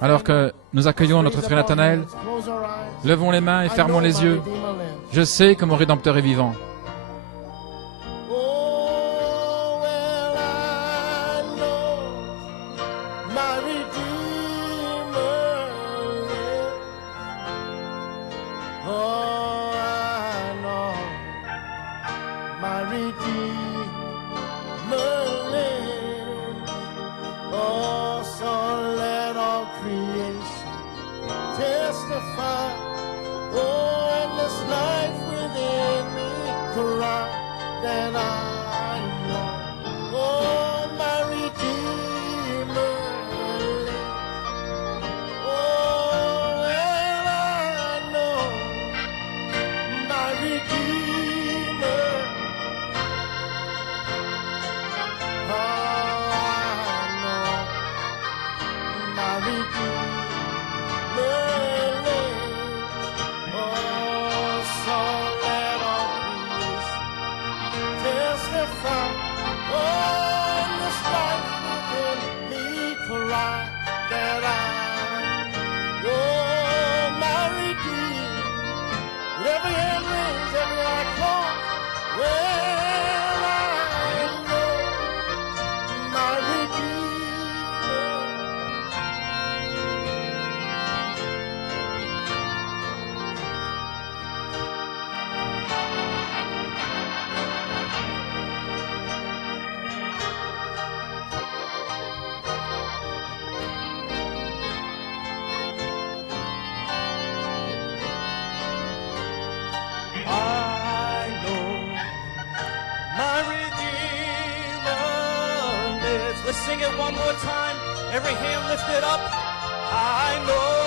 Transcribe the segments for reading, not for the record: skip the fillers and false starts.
Alors que nous accueillons notre frère Nathanaël, levons les mains et fermons les yeux. Je sais que mon Rédempteur est vivant.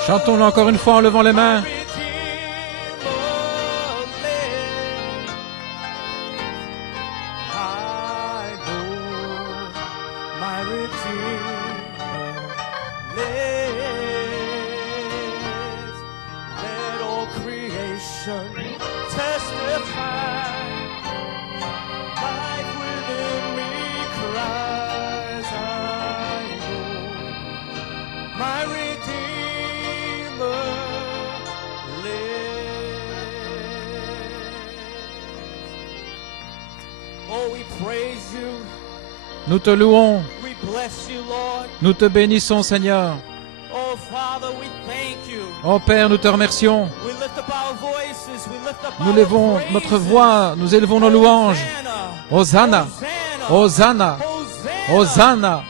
Chantons-le encore une fois en levant les mains. Nous te louons, nous te bénissons, Seigneur. Oh Père, nous te remercions. Nous levons notre voix, nous élevons nos louanges. Hosanna, Hosanna, Hosanna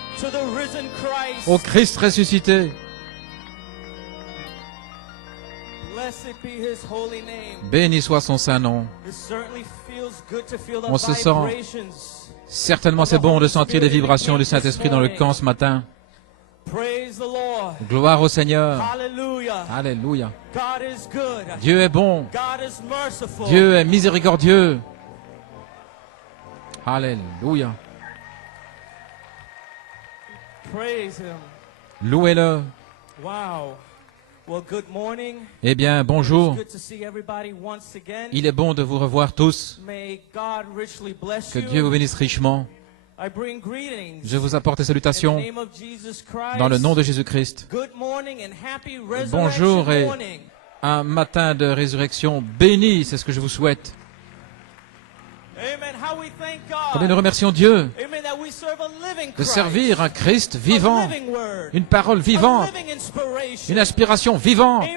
au Christ ressuscité. Béni soit son saint nom. On se sent... Certainement, c'est bon de sentir les vibrations du Saint-Esprit dans le camp ce matin. Gloire au Seigneur. Alléluia. Dieu est bon. Dieu est miséricordieux. Alléluia. Louez-le. Eh bien, bonjour. Il est bon de vous revoir tous. Que Dieu vous bénisse richement. Je vous apporte les salutations dans le nom de Jésus-Christ. Bonjour et un matin de résurrection béni, c'est ce que je vous souhaite. Combien nous remercions Dieu de servir un Christ vivant, une parole vivante, une inspiration vivante.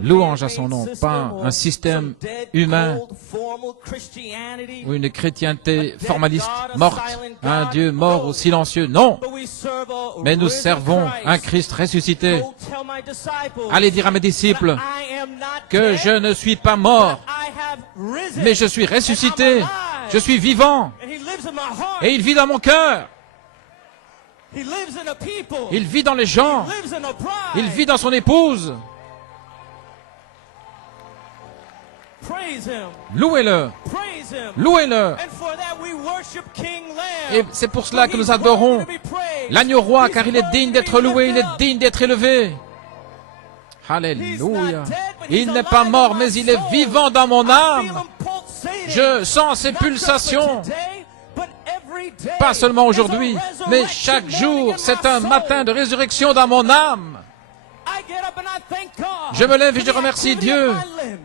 Louange à son nom, pas un système humain ou une chrétienté formaliste, morte, un Dieu mort ou silencieux, non. Mais nous servons un Christ ressuscité. Allez dire à mes disciples que je ne suis pas mort, mais je suis ressuscité, je suis vivant, et il vit dans mon cœur. Il vit dans les gens, il vit dans son épouse. Louez-le, louez-le. Et c'est pour cela que nous adorons l'agneau roi, car il est digne d'être loué, il est digne d'être élevé. Alléluia. Il n'est pas mort, mais il est vivant dans mon âme. Je sens ses pulsations. Pas seulement aujourd'hui, mais chaque jour, c'est un matin de résurrection dans mon âme. Je me lève et je remercie Dieu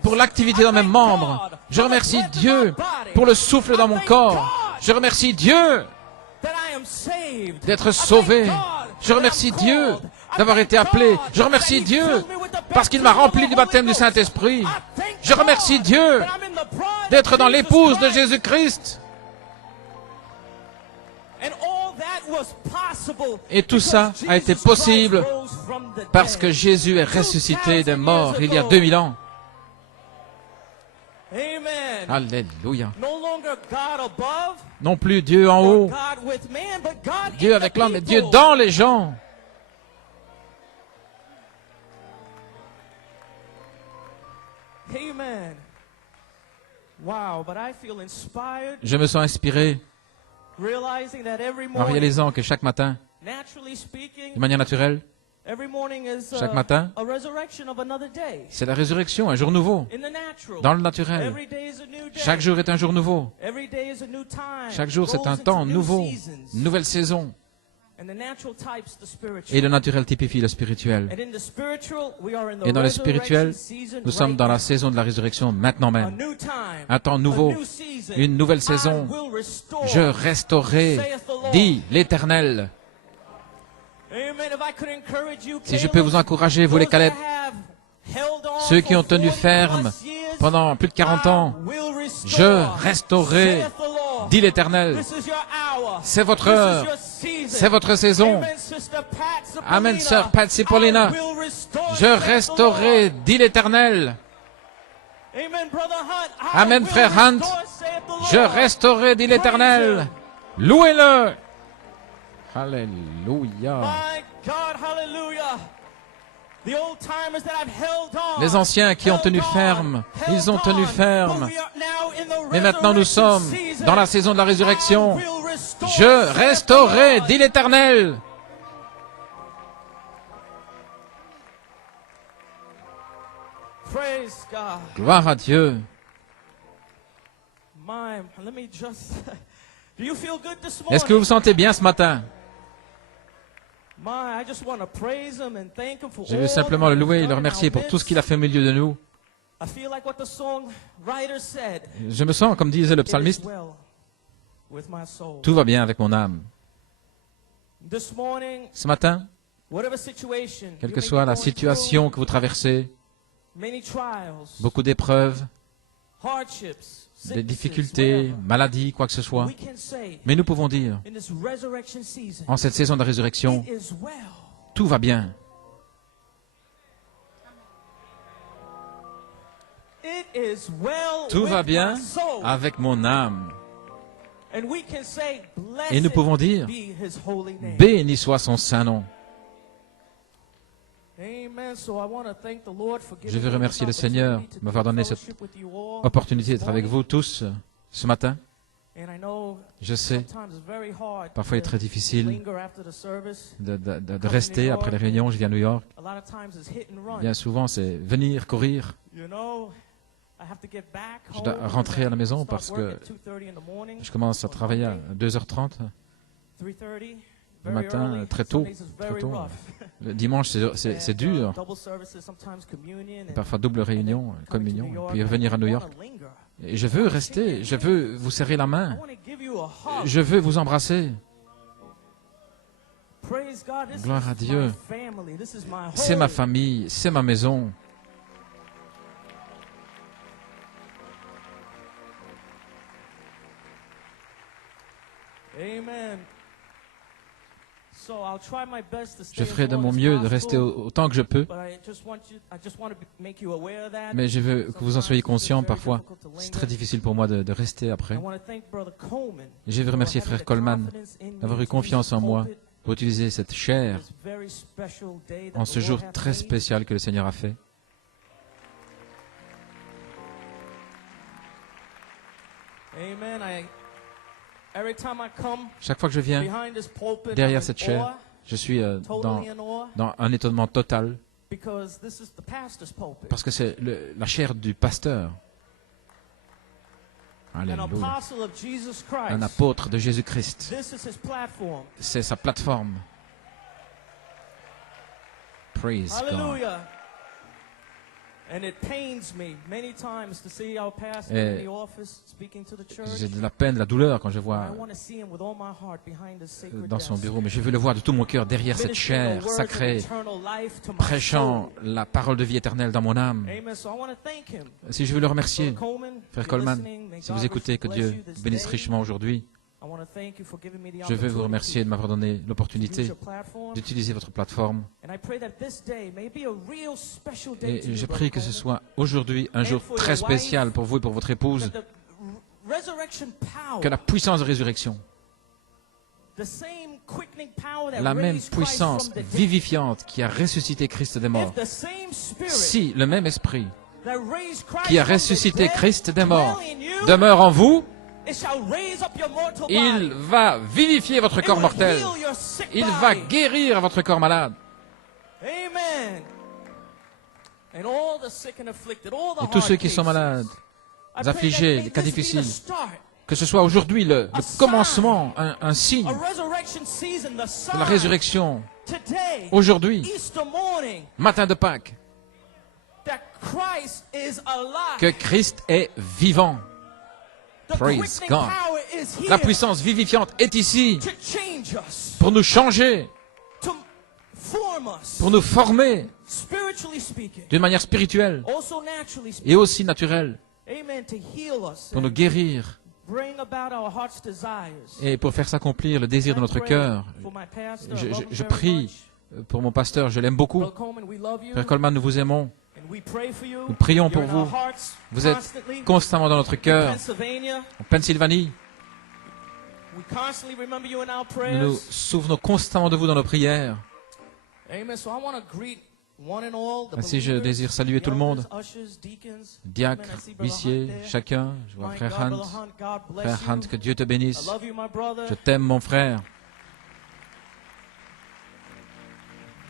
pour l'activité dans mes membres. Je remercie Dieu pour le souffle dans mon corps. Je remercie Dieu d'être sauvé. Je remercie Dieu d'avoir été appelé. Je remercie Dieu parce qu'il m'a rempli du baptême du Saint-Esprit. Je remercie Dieu d'être dans l'épouse de Jésus-Christ. Et tout ça a été possible parce que Jésus est ressuscité des morts il y a 2000 ans. Alléluia. Non plus Dieu en haut, Dieu avec l'homme, mais Dieu dans les gens. Je me sens inspiré en réalisant que chaque matin, de manière naturelle, chaque matin, c'est la résurrection, un jour nouveau. Dans le naturel, chaque jour est un jour nouveau. Chaque jour, c'est un temps nouveau, une nouvelle saison. Et le naturel typifie le spirituel. Et dans le spirituel, nous sommes dans la saison de la résurrection maintenant même. Un temps nouveau, une nouvelle saison. Je restaurerai, dit l'Éternel. Si je peux vous encourager, vous les Caleb, ceux qui ont tenu ferme pendant plus de 40 ans, je restaurerai, dit l'Éternel. C'est votre heure, c'est votre saison. Amen, sœur Patsy Paulina. Je restaurerai, dit l'Éternel. Amen, frère Hunt. Je restaurerai, dit l'Éternel. Louez-le. Alléluia. Les anciens qui ont tenu ferme, ils ont tenu ferme. Mais maintenant nous sommes dans la saison de la résurrection. Je restaurerai, dit l'Éternel. Gloire à Dieu. Est-ce que vous vous sentez bien ce matin? Je veux simplement le louer et le remercier pour tout ce qu'il a fait au milieu de nous. Je me sens, comme disait le psalmiste, tout va bien avec mon âme. Ce matin, quelle que soit la situation que vous traversez, beaucoup d'épreuves, des difficultés, maladies, quoi que ce soit. Mais nous pouvons dire, en cette saison de la résurrection, tout va bien. Tout va bien avec mon âme. Et nous pouvons dire, béni soit son saint nom. Je veux remercier le Seigneur de m'avoir donné cette opportunité d'être avec vous tous ce matin. Je sais, parfois il est très difficile de rester après les réunions. Je viens à New York. Bien souvent, c'est venir, courir. Je dois rentrer à la maison parce que je commence à travailler à 2h30. Le matin, très tôt. Le dimanche, c'est dur. Parfois double réunion, communion, puis revenir à New York. Et je veux rester, je veux vous serrer la main. Je veux vous embrasser. Gloire à Dieu. C'est ma famille, c'est ma maison. Amen. Je ferai de mon mieux de rester autant que je peux, mais je veux que vous en soyez conscients. Parfois, c'est très difficile pour moi de rester après. Je veux remercier Frère Coleman d'avoir eu confiance en moi pour utiliser cette chair en ce jour très spécial que le Seigneur a fait. Chaque fois que je viens derrière cette chair, je suis dans un étonnement total parce que c'est la chair du pasteur. Alléluia. Un apôtre de Jésus-Christ. C'est sa plateforme. Praise God. J'ai de la peine, de la douleur quand je vois dans son bureau, mais je veux le voir de tout mon cœur derrière cette chair sacrée, prêchant la parole de vie éternelle dans mon âme. Si je veux le remercier, Frère Coleman, si vous écoutez, que Dieu bénisse richement aujourd'hui. Je veux vous remercier de m'avoir donné l'opportunité d'utiliser votre plateforme. Et je prie que ce soit aujourd'hui un jour très spécial pour vous et pour votre épouse. Que la puissance de résurrection, la même puissance vivifiante qui a ressuscité Christ des morts, si le même esprit qui a ressuscité Christ des morts demeure en vous, il va vivifier votre corps mortel. Il va guérir votre corps malade. Et tous ceux qui sont malades, affligés, les cas difficiles, que ce soit aujourd'hui le commencement, un signe de la résurrection, aujourd'hui, matin de Pâques, que Christ est vivant. Praise God. La puissance vivifiante est ici pour nous changer, pour nous former d'une manière spirituelle et aussi naturelle, pour nous guérir et pour faire s'accomplir le désir de notre cœur. Je prie pour mon pasteur, je l'aime beaucoup. Frère Coleman, nous vous aimons. Nous prions pour vous. Vous êtes constamment dans notre cœur. En Pennsylvanie, nous nous souvenons constamment de vous dans nos prières. Ainsi, je désire saluer tout le monde. Diacre, huissier, chacun. Je vois Frère Hunt. Frère Hunt, que Dieu te bénisse. Je t'aime, mon frère.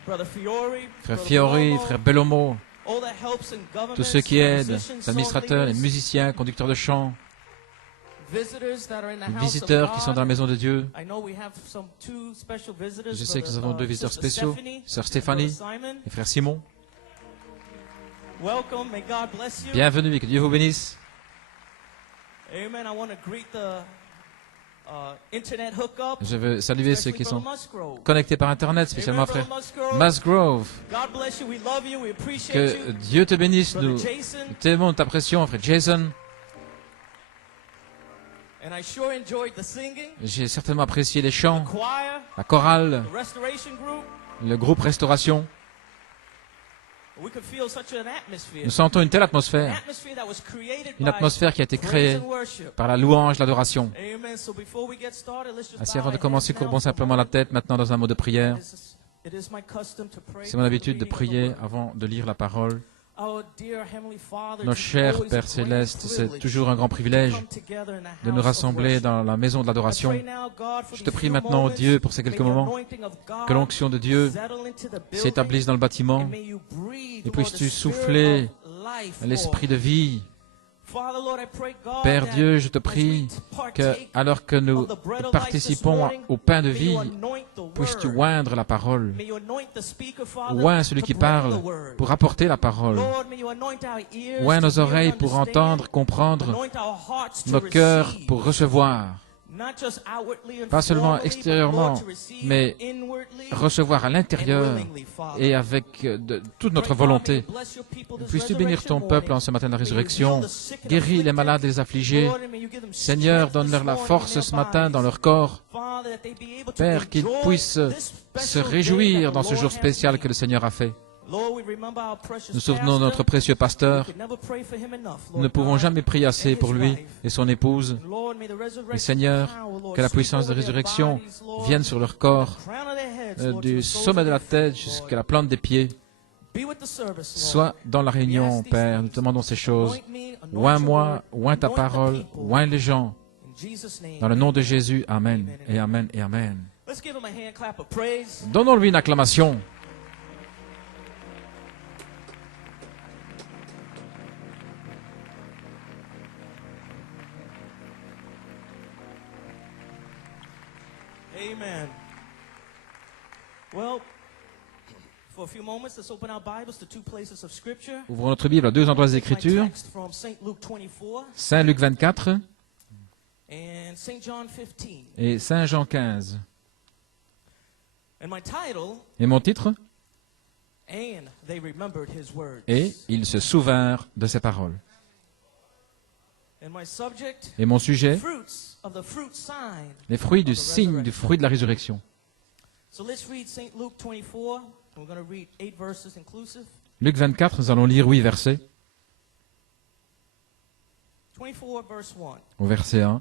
Frère Fiori, Frère Bellomo. Tous ceux qui aident, les administrateurs, les musiciens, conducteurs de chant, les visiteurs qui sont dans la maison de Dieu. Je sais que nous avons 2 visiteurs spéciaux, Sœur Stéphanie et Frère Simon. Bienvenue et que Dieu vous bénisse. Je veux saluer ceux qui sont connectés par Internet, spécialement Frère Musgrove. Que Dieu te bénisse, nous t'aimons, nous t'apprécions, Frère Jason. J'ai certainement apprécié les chants, la chorale, le groupe Restauration. Nous sentons une telle atmosphère, une atmosphère qui a été créée par la louange, l'adoration. Ainsi, avant de commencer, courbons simplement la tête maintenant dans un mot de prière. C'est mon habitude de prier avant de lire la parole. Nos chers Pères Célestes, c'est toujours un grand privilège de nous rassembler dans la maison de l'adoration. Je te prie maintenant, oh Dieu, pour ces quelques moments, que l'onction de Dieu s'établisse dans le bâtiment et puisses-tu souffler l'esprit de vie. Père Dieu, je te prie que, alors que nous participons au pain de vie, puisses-tu oindre la parole, oins celui qui parle pour apporter la parole, oins nos oreilles pour entendre, comprendre, nos cœurs pour recevoir, pas seulement extérieurement, mais recevoir à l'intérieur et avec toute notre volonté. Puisses-tu bénir ton peuple en ce matin de la résurrection, guéris les malades et les affligés. Seigneur, donne-leur la force ce matin dans leur corps. Père, qu'ils puissent se réjouir dans ce jour spécial que le Seigneur a fait. Nous souvenons de notre précieux pasteur. Nous ne pouvons jamais prier assez pour lui et son épouse. Et Seigneur, que la puissance de résurrection vienne sur leur corps, du sommet de la tête jusqu'à la plante des pieds. Sois dans la réunion, Père. Nous te demandons ces choses. Oins-moi, oins ta parole, oins les gens. Dans le nom de Jésus, Amen et Amen et Amen. Donnons-lui une acclamation. Ouvrons notre Bible à deux endroits des Écritures. Saint Luc 24 et Saint Jean 15. Et mon titre? Et ils se souvinrent de ses paroles. Et mon sujet? Les fruits du signe du fruit de la résurrection. Luc 24, nous allons lire 8 versets. Au verset 1.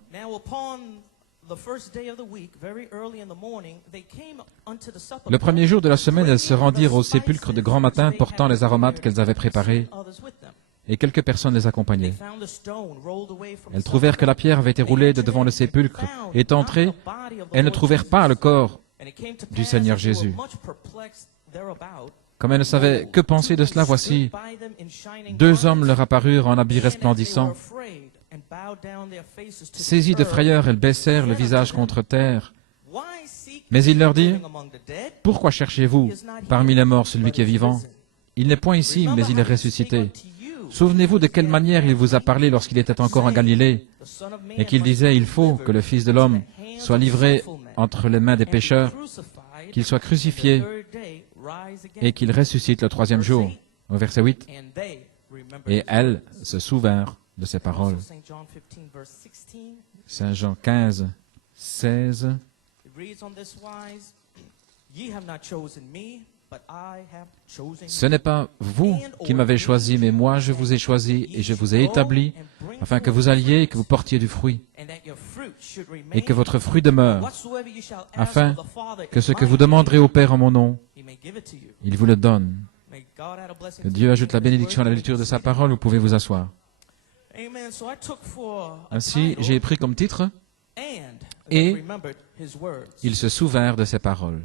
Le premier jour de la semaine, elles se rendirent au sépulcre de grand matin, portant les aromates qu'elles avaient préparés, et quelques personnes les accompagnaient. Elles trouvèrent que la pierre avait été roulée de devant le sépulcre, et entrées, elles ne trouvèrent pas le corps du Seigneur Jésus. Comme elles ne savaient que penser de cela, voici, deux hommes leur apparurent en habits resplendissants. Saisies de frayeur, elles baissèrent le visage contre terre. Mais il leur dit, « Pourquoi cherchez-vous parmi les morts celui qui est vivant? Il n'est point ici, mais il est ressuscité. Souvenez-vous de quelle manière il vous a parlé lorsqu'il était encore en Galilée, et qu'il disait, « Il faut que le Fils de l'homme soit livré entre les mains des pécheurs, qu'il soit crucifié, et qu'il ressuscite le troisième jour. » Au verset 8. Et elles se souvinrent de ces paroles. Saint Jean 15, 16. Ce n'est pas vous qui m'avez choisi, mais moi je vous ai choisi et je vous ai établi, afin que vous alliez et que vous portiez du fruit, et que votre fruit demeure, afin que ce que vous demanderez au Père en mon nom, il vous le donne. Que Dieu ajoute la bénédiction à la lecture de sa parole, vous pouvez vous asseoir. Ainsi, j'ai pris comme titre « Et ils se souvinrent de ses paroles ».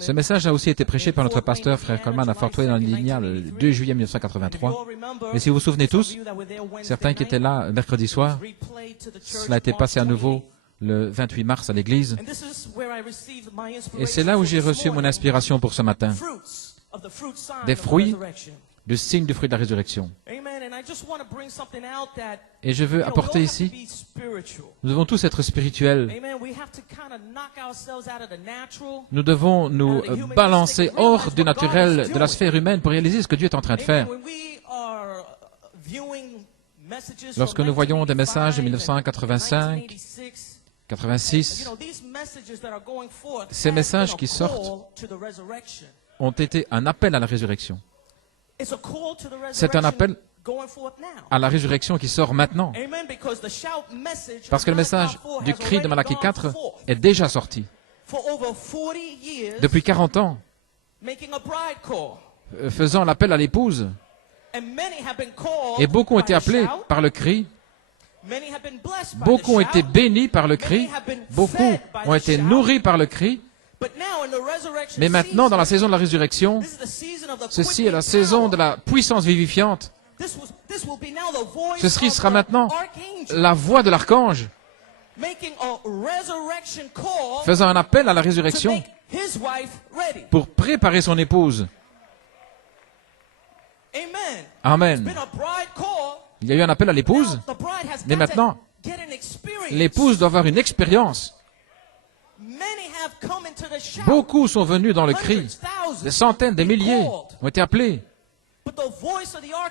Ce message a aussi été prêché par notre pasteur, frère Coleman, à Fort Wayne, en Indiana, le 2 juillet 1983. Et si vous vous souvenez tous, certains qui étaient là mercredi soir, cela a été passé à nouveau le 28 mars à l'église. Et c'est là où j'ai reçu mon inspiration pour ce matin. Des fruits du signe du fruit de la résurrection. Et je veux apporter ici, nous devons tous être spirituels. Nous devons nous balancer hors du naturel, de la sphère humaine, pour réaliser ce que Dieu est en train de faire. Lorsque nous voyons des messages de 1985, 86, ces messages qui sortent ont été un appel à la résurrection. C'est un appel à la résurrection qui sort maintenant. Parce que le message du cri de Malachie 4 est déjà sorti. Depuis 40 ans, faisant l'appel à l'épouse. Et beaucoup ont été appelés par le cri. Beaucoup ont été bénis par le cri. Beaucoup ont été nourris par le cri. Mais maintenant, dans la saison de la résurrection, ceci est la saison de la puissance vivifiante. Ceci sera maintenant la voix de l'archange, faisant un appel à la résurrection pour préparer son épouse. Amen. Il y a eu un appel à l'épouse, mais maintenant, l'épouse doit avoir une expérience. Beaucoup sont venus dans le cri. Des centaines, des milliers ont été appelés.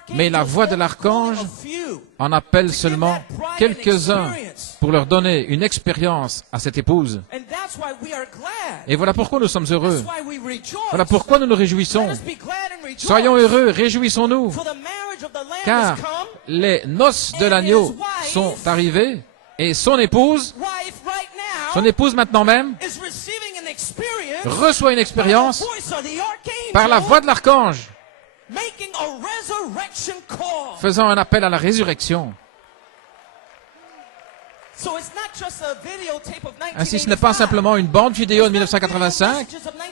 Mais la voix de l'archange en appelle seulement quelques-uns pour leur donner une expérience à cette épouse. Et voilà pourquoi nous sommes heureux. Voilà pourquoi nous nous réjouissons. Soyons heureux, réjouissons-nous. Car les noces de l'agneau sont arrivées et son épouse maintenant même, reçoit une expérience par la voix de l'archange, faisant un appel à la résurrection. Ainsi, ce n'est pas simplement une bande vidéo de 1985,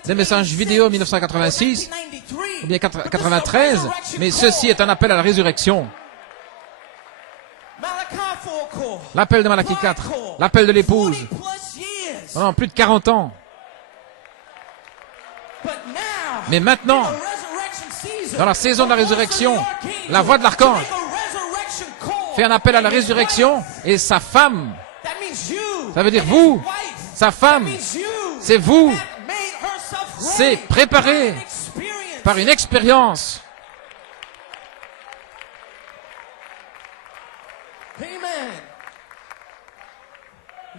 des messages vidéo de 1986, ou bien 93, mais ceci est un appel à la résurrection. L'appel de Malachie 4, l'appel de l'épouse. pendant plus de 40 ans. Mais maintenant, dans la saison de la résurrection, la voix de l'archange fait un appel à la résurrection et sa femme, ça veut dire vous, sa femme, c'est vous, c'est préparé par une expérience. Amen.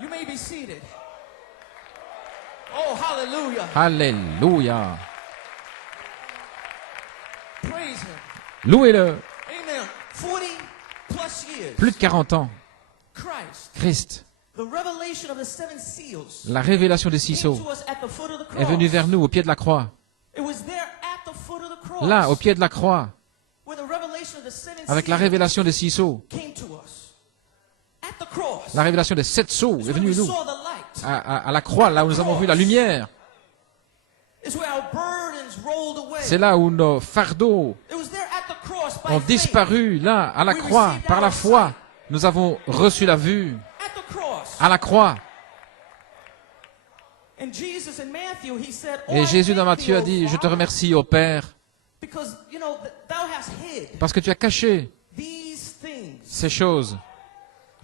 You may be seated. Oh, hallelujah. Alléluia. Praise him. Louez-le. Amen. 40 plus years. Plus de 40 ans. Christ, The revelation of the seven seals la révélation des six came sceaux to us at the foot of the cross. est venue vers nous au pied de la croix. It was there at the foot of the cross. Là, au pied de la croix, Where the revelation of the seven avec la seals révélation des six sceaux. came to us. At the cross. La révélation des 7 sceaux est It's venue where we nous. saw the light. À la croix, là où nous avons vu la lumière. It's where our burdens rolled away. C'est là où nos fardeaux It was there at the cross by ont faith. disparu. Là, à la croix, par la foi, nous avons reçu la vue. At the cross. À la croix. And Jesus in Matthew, he said, "Oh, Et I Jésus dans thank Matthieu thee, a O dit, je te Father, remercie, ô Père, because, you know, thou hast hid parce que tu as caché these things, ces choses,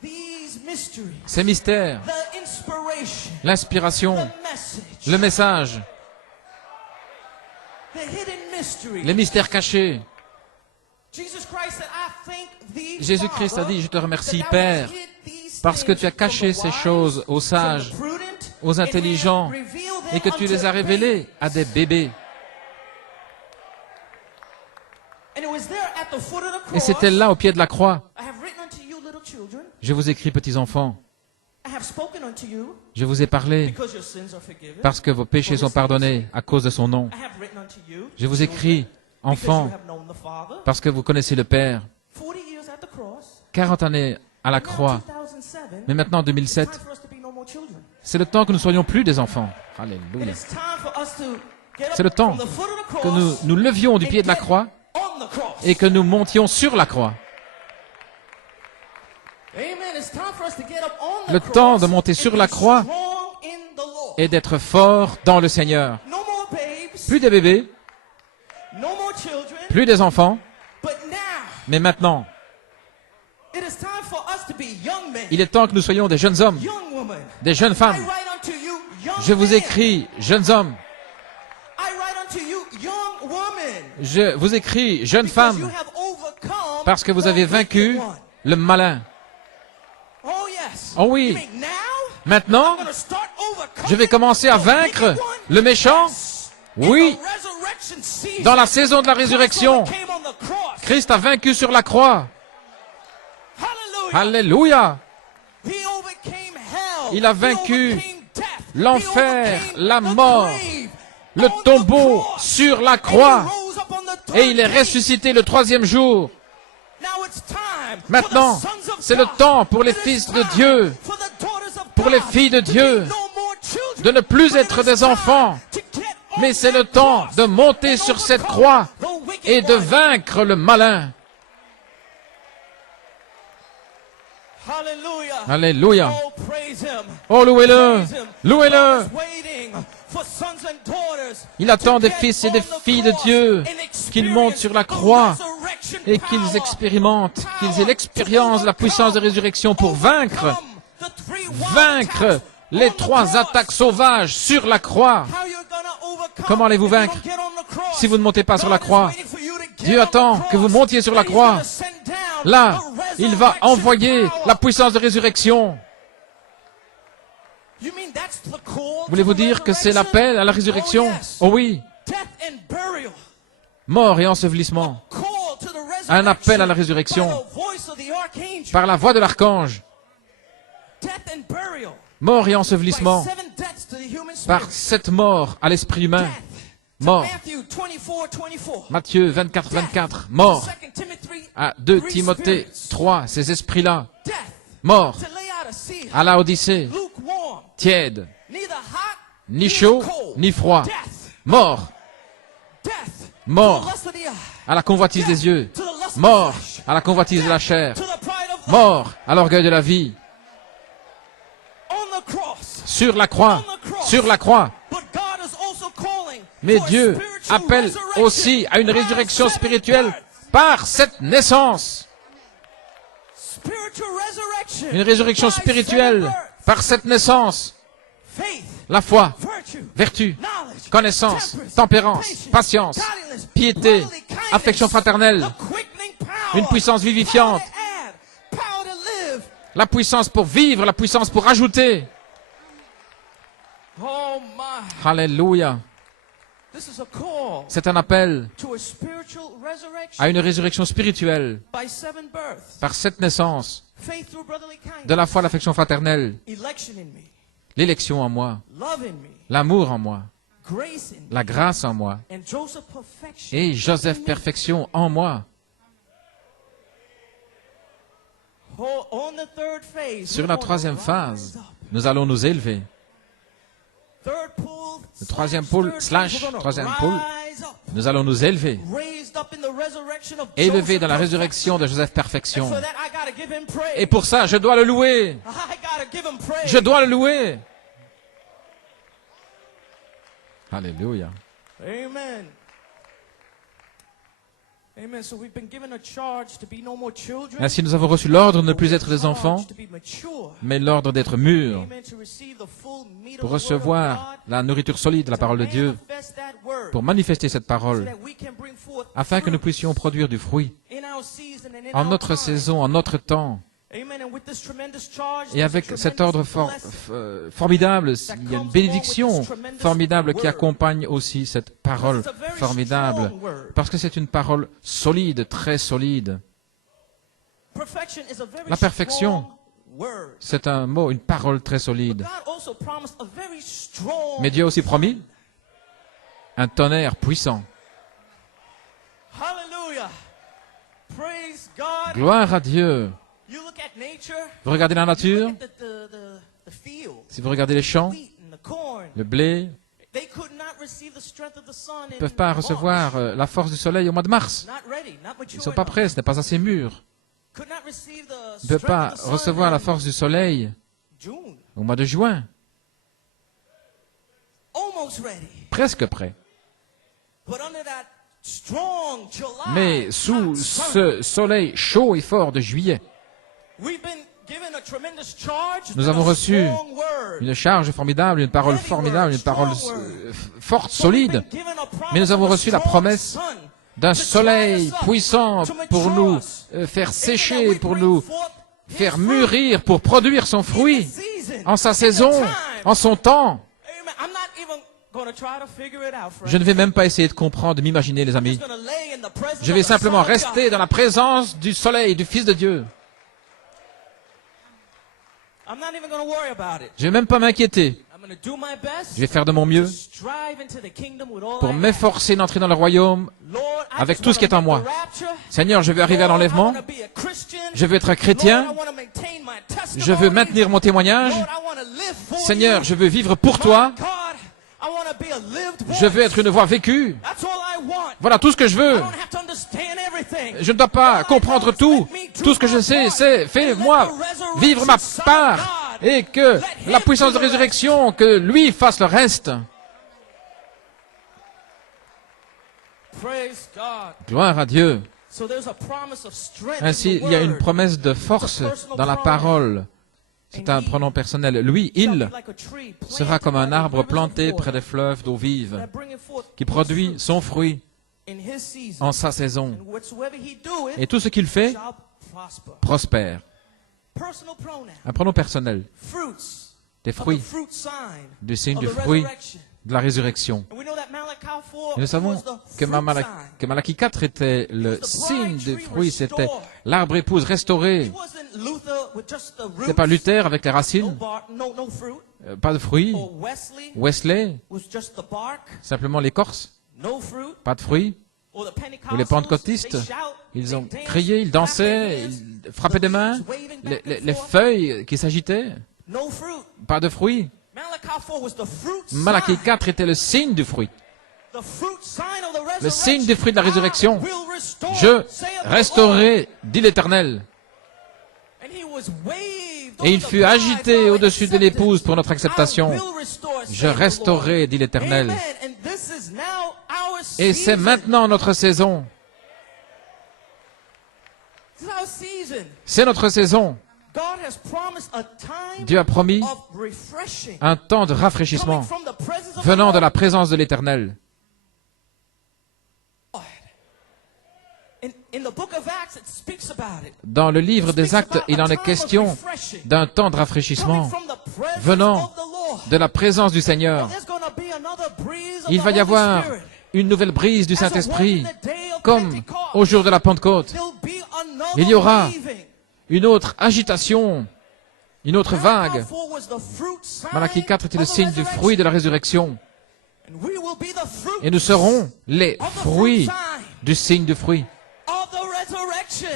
these mysteries, ces mystères, the inspiration, l'inspiration, the message, le message, the hidden mystery." les mystères cachés. Jesus Christ said, "I thank thee, Jésus-Christ a Father, dit, je te remercie, that thou Père, hast hid these parce que things tu as from caché the ces wise, choses aux from the sages, prudent, aux and intelligents, hast revealed them et que tu les as unto révélés à des bébés. And it was there at the foot of the Et cross. c'était là, au pied de la croix. I have written unto you, little children. Je vous écris, petits enfants, I have spoken unto you je vous ai parlé because your sins are forgiven. parce que vos péchés sont pardonnés à cause de son nom. I have written unto you, Je vous children, écris, because enfants, you have known the Father. parce que vous connaissez le Père. 40 years at the cross. 40 années à la Now, croix. 2007, Mais maintenant, en it's time 2007, for us to be no more children. c'est le temps que nous soyons plus des enfants. It Alléluia. is time for us to get up C'est le temps from the foot of the que cross nous levions du and pied de la get croix on the cross. et que nous montions sur la croix. Amen. It's time for us to get up on the Le cross temps de monter and sur be la croix strong in the Lord. et d'être fort dans le Seigneur. No more babes, Plus des bébés, no more children, plus des enfants, but now mais maintenant, it is time for us to be young men, il est temps que nous soyons des jeunes hommes, young women. des jeunes I femmes. write unto you, young Je vous men. écris, jeunes hommes. I write unto you, young women. Je vous écris, jeunes Because you femmes, have overcome parce que vous avez the vaincu wicked one. le malin. Oh yes. Oh oui. You mean now? Maintenant, I'm gonna start overcoming je vais commencer à the vaincre wicked one? le méchant. Yes. Oui, In the resurrection season, dans la saison de la résurrection, Christ came on the cross. Christ a vaincu sur la croix. Hallelujah. Alléluia. He overcame hell. Il a He vaincu overcame death. l'enfer, He overcame la the mort, grave le on the tombeau cross. sur la And he croix. rose up on the Et il est third day. ressuscité le troisième jour. Now it's time for Maintenant, the sons of c'est le God. temps pour les It is fils de time Dieu, for the daughters of pour les God filles de to be Dieu, no more children. de ne plus But être it is des time enfants. to get on Mais c'est le that temps cross de monter and sur cette overcome croix the wicked et de one. vaincre le malin. Hallelujah. Alléluia. Oh, praise him. Oh, louez-le. Praise him. Louez-le. God is waiting for sons and daughters Il attend to des get fils et on des the filles de cross Dieux and qu'ils montent sur la croix resurrection et qu'ils power. expérimentent, qu'ils aient l'expérience de la puissance de résurrection pour vaincre, Overcome the three wild vaincre attacks les on the 3 cross. attaques sauvages sur la croix. How you're gonna overcome Comment allez-vous if you vaincre don't get on the cross? si vous ne montez pas sur la God is croix? waiting for you to get Dieu on the attend cross. que vous montiez sur la And he's croix. gonna send down Là, the il va resurrection envoyer power. la puissance de résurrection. You mean that's the call Voulez-vous to the dire que c'est resurrection? l'appel à la résurrection? Oh, yes. Oh oui, Death and burial. mort et ensevelissement, Call to the resurrection un appel à la résurrection by the voice of the archangel. par la voix de l'archange, Death and burial. mort et By ensevelissement, 7 deaths to the human par spirit. 7 morts à l'esprit humain, To mort. Matthew 24:24. Matthieu 24, 24, mort. 2 Timothy À 2 3 Timothée spirits. 3, ces esprits-là, Death morts to Laodicea. à la Odyssée, Lukewarm. tiède, Neither hot ni chaud, cold. ni froid, Death. mort, Death. mort To the lust of the eye. à la convoitise des yeux, To the lust of the mort flesh. à la convoitise de la chair, To the pride of life. mort à l'orgueil de la vie. On the cross. sur la croix, sur la croix. Mais Dieu appelle aussi à une résurrection spirituelle par cette naissance. Une résurrection spirituelle par cette naissance. La foi, vertu, connaissance, tempérance, patience, piété, affection fraternelle, une puissance vivifiante, la puissance pour vivre, la puissance pour ajouter. Alléluia. C'est un appel à une résurrection spirituelle par cette naissance de la foi, l'affection fraternelle, l'élection en moi, l'amour en moi, la grâce en moi et Joseph perfection en moi. Sur la troisième phase, nous allons nous élever. Le troisième pôle, nous allons nous élever. Élever dans la résurrection de Joseph perfection. Et pour ça, je dois le louer. Je dois le louer. Alléluia. Amen. Amen. So we've been given a charge to be no more children. Ainsi, nous avons reçu l'ordre de ne plus être des enfants, mais l'ordre d'être mûrs pour recevoir la nourriture solide de la parole de Dieu, pour manifester cette parole, afin que nous puissions produire du fruit en notre saison, en notre temps. Et avec cet ordre formidable, il y a une bénédiction formidable qui accompagne aussi cette parole formidable, parce que c'est une parole solide, très solide. La perfection, c'est un mot, une parole très solide. Mais Dieu a aussi promis un tonnerre puissant. Gloire à Dieu. Vous regardez la nature, si vous regardez les champs, le blé, ils ne peuvent pas recevoir la force du soleil au mois de mars. Ils ne sont pas prêts, ce n'est pas assez mûr. Ils ne peuvent pas recevoir la force du soleil au mois de juin. Presque prêts. Mais sous ce soleil chaud et fort de juillet, nous avons reçu une charge formidable, une parole formidable, une parole forte, solide. Mais nous avons reçu la promesse d'un soleil puissant pour nous faire sécher, pour nous faire mûrir, pour produire son fruit en sa saison, en son temps. Je ne vais même pas essayer de comprendre, de m'imaginer, les amis. Je vais simplement rester dans la présence du soleil, du Fils de Dieu. Je ne vais même pas m'inquiéter. Je vais faire de mon mieux pour m'efforcer d'entrer dans le royaume avec tout ce qui est en moi. Seigneur, je veux arriver à l'enlèvement. Je veux être un chrétien. Je veux maintenir mon témoignage. Seigneur, je veux vivre pour toi. Je veux être une voix vécue. Voilà tout ce que je veux. Je ne dois pas comprendre tout. Tout ce que je sais, c'est fais-moi vivre ma part et que la puissance de résurrection, que lui fasse le reste. Gloire à Dieu. Ainsi, il y a une promesse de force dans la parole. C'est un pronom personnel. Lui, il sera comme un arbre planté près des fleuves d'eau vive, qui produit son fruit en sa saison. Et tout ce qu'il fait prospère. Un pronom personnel. Des fruits, du signe du fruit de la résurrection. Et nous savons que Malachie 4 était le signe du fruit, c'était l'arbre épouse restauré. Ce n'était pas Luther avec les racines, pas de fruits. Wesley, simplement l'écorce, pas de fruits. Ou les pentecôtistes, ils ont crié, ils dansaient, ils frappaient des mains, les feuilles qui s'agitaient, pas de fruits. Malachie 4 était le signe du fruit. Le signe du fruit de la résurrection. Je restaurerai, dit l'Éternel. Et il fut agité au-dessus de l'épouse pour notre acceptation. Je restaurerai, dit l'Éternel. Et c'est maintenant notre saison. C'est notre saison. Dieu a promis un temps de rafraîchissement venant de la présence de l'Éternel. Dans le livre des Actes, il en est question d'un temps de rafraîchissement venant de la présence du Seigneur. Il va y avoir une nouvelle brise du Saint-Esprit, comme au jour de la Pentecôte. Il y aura une autre agitation, une autre vague. Malachie 4 était le signe du fruit de la résurrection. Et nous serons les fruits du signe du fruit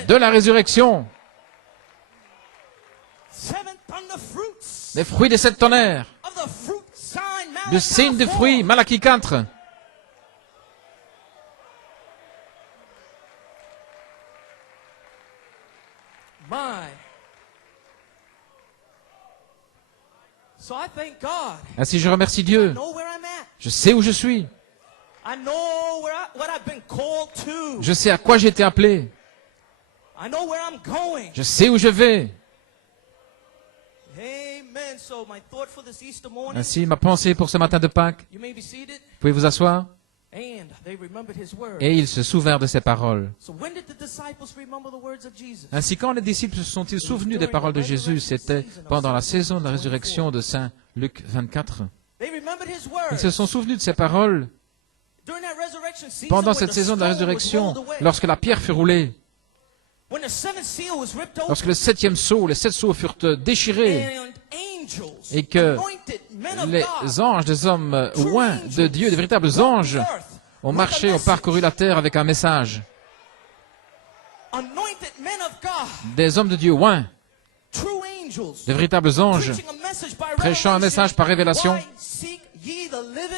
de la résurrection. Les fruits des 7 tonnerres. Du signe du fruit, Malachie 4. Ainsi, je remercie Dieu. Je sais où je suis. Je sais à quoi j'ai été appelé. Je sais où je vais. Ainsi, ma pensée pour ce matin de Pâques. Vous pouvez vous asseoir. Et ils se souvinrent de ces paroles. Ainsi, quand les disciples se sont-ils souvenus des paroles de Jésus? C'était pendant la saison de la résurrection de Saint Luc 24. Ils se sont souvenus de ces paroles pendant cette saison de la résurrection, lorsque la pierre fut roulée, lorsque le 7e sceau, les 7 sceaux furent déchirés, et que les anges, des hommes oints de Dieu, des véritables anges, ont marché, ont parcouru la terre avec un message. Des hommes de Dieu oints, des véritables anges, prêchant un message par révélation.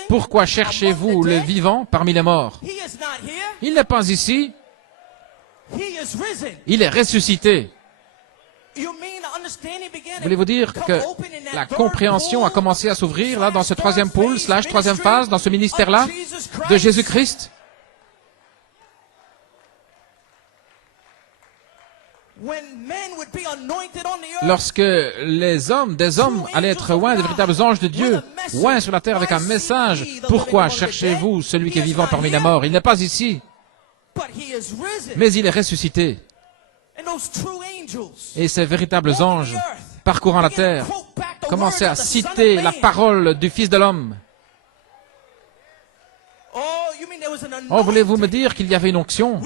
Pourquoi cherchez-vous le vivant parmi les morts? Il n'est pas ici. Il est ressuscité. Voulez-vous dire que la compréhension a commencé à s'ouvrir là dans ce 3e pôle, / 3e phase, dans ce ministère-là de Jésus-Christ? Lorsque les hommes, des hommes allaient être oints, des véritables anges de Dieu, oints sur la terre avec un message, pourquoi cherchez-vous celui qui est vivant parmi les morts? Il n'est pas ici, mais il est ressuscité. Et ces véritables anges, parcourant la terre, commençaient à citer la parole du Fils de l'homme. Oh, voulez-vous me dire qu'il y avait une onction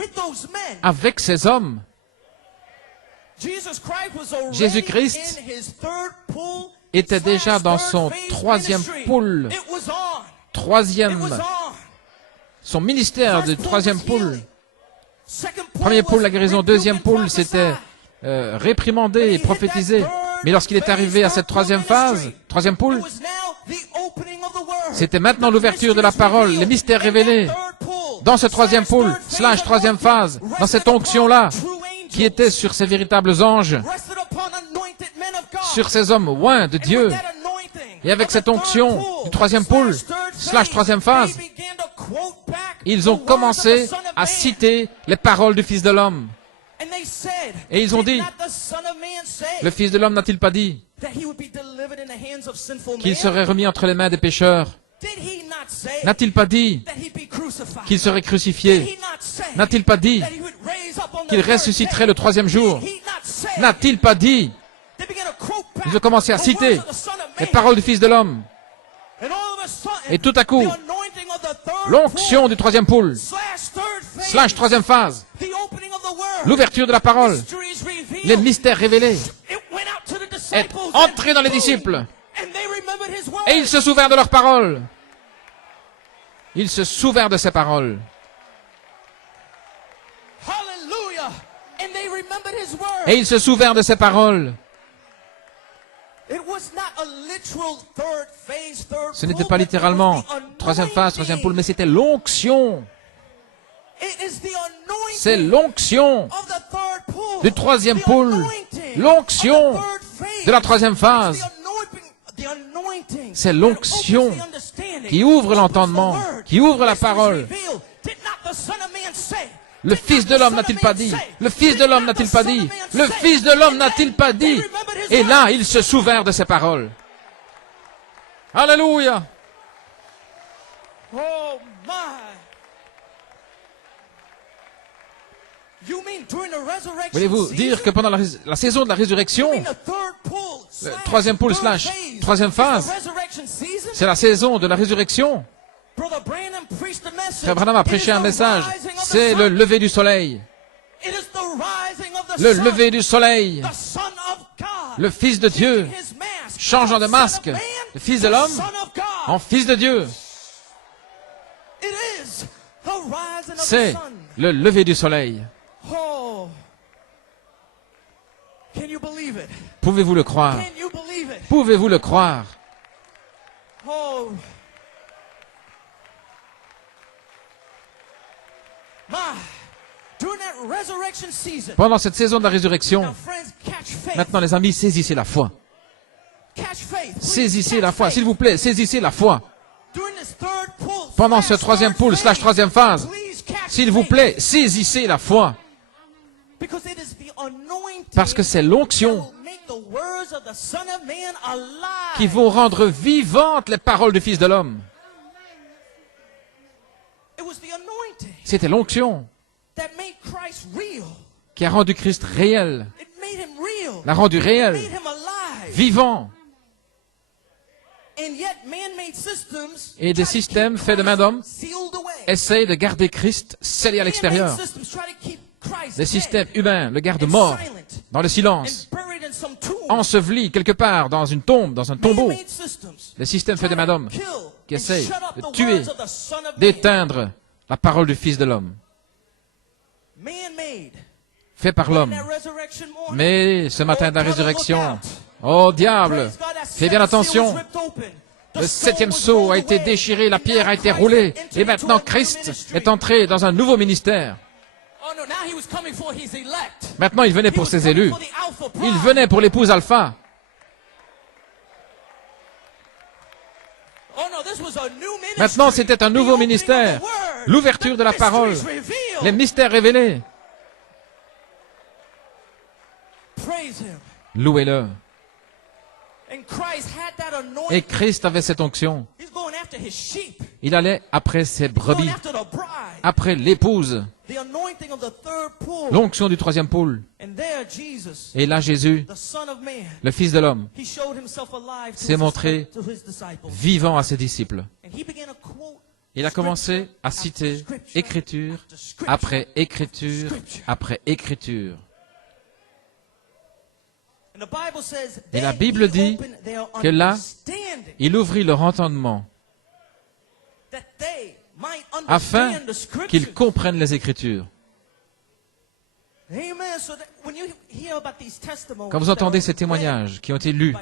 avec ces hommes? Jésus-Christ était déjà dans son 3e pôle, son ministère du 3e pôle. Premier pôle, la guérison. 2e pôle, c'était réprimander et prophétiser. Mais lorsqu'il est arrivé à cette 3e phase, 3e pôle, c'était maintenant l'ouverture de la parole, les mystères révélés. Dans ce 3e pôle, / 3e phase, dans cette onction-là, qui était sur ces véritables anges, sur ces hommes oints de Dieu. Et avec cette onction du 3e pôle, / 3e phase, ils ont commencé à citer les paroles du Fils de l'homme. Et ils ont dit, le Fils de l'homme n'a-t-il pas dit qu'il serait remis entre les mains des pécheurs? N'a-t-il pas dit qu'il serait crucifié? N'a-t-il pas dit qu'il ressusciterait le 3e jour? N'a-t-il pas dit? Ils ont commencé à citer les paroles du Fils de l'homme. Et tout à coup, l'onction du 3e pôle, / 3e phase, l'ouverture de la parole, les mystères révélés, est entré dans les disciples. Et ils se souvinrent de leurs paroles. Ils se souvinrent de ces paroles. Et ils se souvinrent de ces paroles. Ce n'était pas littéralement 3e phase, 3e pôle, mais c'était l'onction. C'est l'onction du 3e pôle. L'onction de la troisième phase. C'est l'onction qui ouvre l'entendement, qui ouvre la parole. Le Fils de l'homme n'a-t-il pas dit? Le Fils de l'homme n'a-t-il pas dit? Le Fils de l'homme n'a-t-il pas dit? Et là, ils se souvinrent de ces paroles. Alléluia! Oh my! Voulez-vous dire que pendant la saison de la résurrection, le troisième poule / troisième phase, c'est la saison de la résurrection? Frère Branham a prêché un message, c'est le lever du soleil. Le lever du soleil. Le Fils de Dieu, changeant de masque, le Fils de l'homme, en Fils de Dieu. C'est le lever du soleil. Oh. Pouvez-vous le croire? Pouvez-vous le croire? Oh. Pendant cette saison de la résurrection, maintenant les amis, saisissez la foi. Saisissez la foi, s'il vous plaît, saisissez la foi. Pendant ce troisième poule / troisième phase, s'il vous plaît, saisissez la foi. Parce que c'est l'onction qui vont rendre vivantes les paroles du Fils de l'homme. C'était l'onction qui a rendu Christ réel, l'a rendu réel, vivant. Et des systèmes faits de main d'homme essayent de garder Christ scellé à l'extérieur. Des systèmes humains le gardent mort, dans le silence, enseveli quelque part dans une tombe, dans un tombeau. Des systèmes faits de main d'homme qui essayent de tuer, d'éteindre la parole du Fils de l'homme, fait par l'homme. Mais ce matin de la résurrection, oh diable, fais bien attention. Le 7e sceau a été déchiré, la pierre a été roulée, et maintenant Christ est entré dans un nouveau ministère. Maintenant, il venait pour ses élus. Il venait pour l'épouse Alpha. Maintenant, c'était un nouveau ministère. L'ouverture de la parole. Les mystères révélés. Louez-le. Et Christ avait cette onction. Il allait après ses brebis, après l'épouse, l'onction du troisième poule. Et là, Jésus, le Fils de l'homme, s'est montré vivant à ses disciples. Il a commencé à citer écriture après écriture après écriture. Et la Bible dit que là, il ouvrit leur entendement afin qu'ils comprennent les Écritures. Quand vous entendez ces témoignages qui ont été lus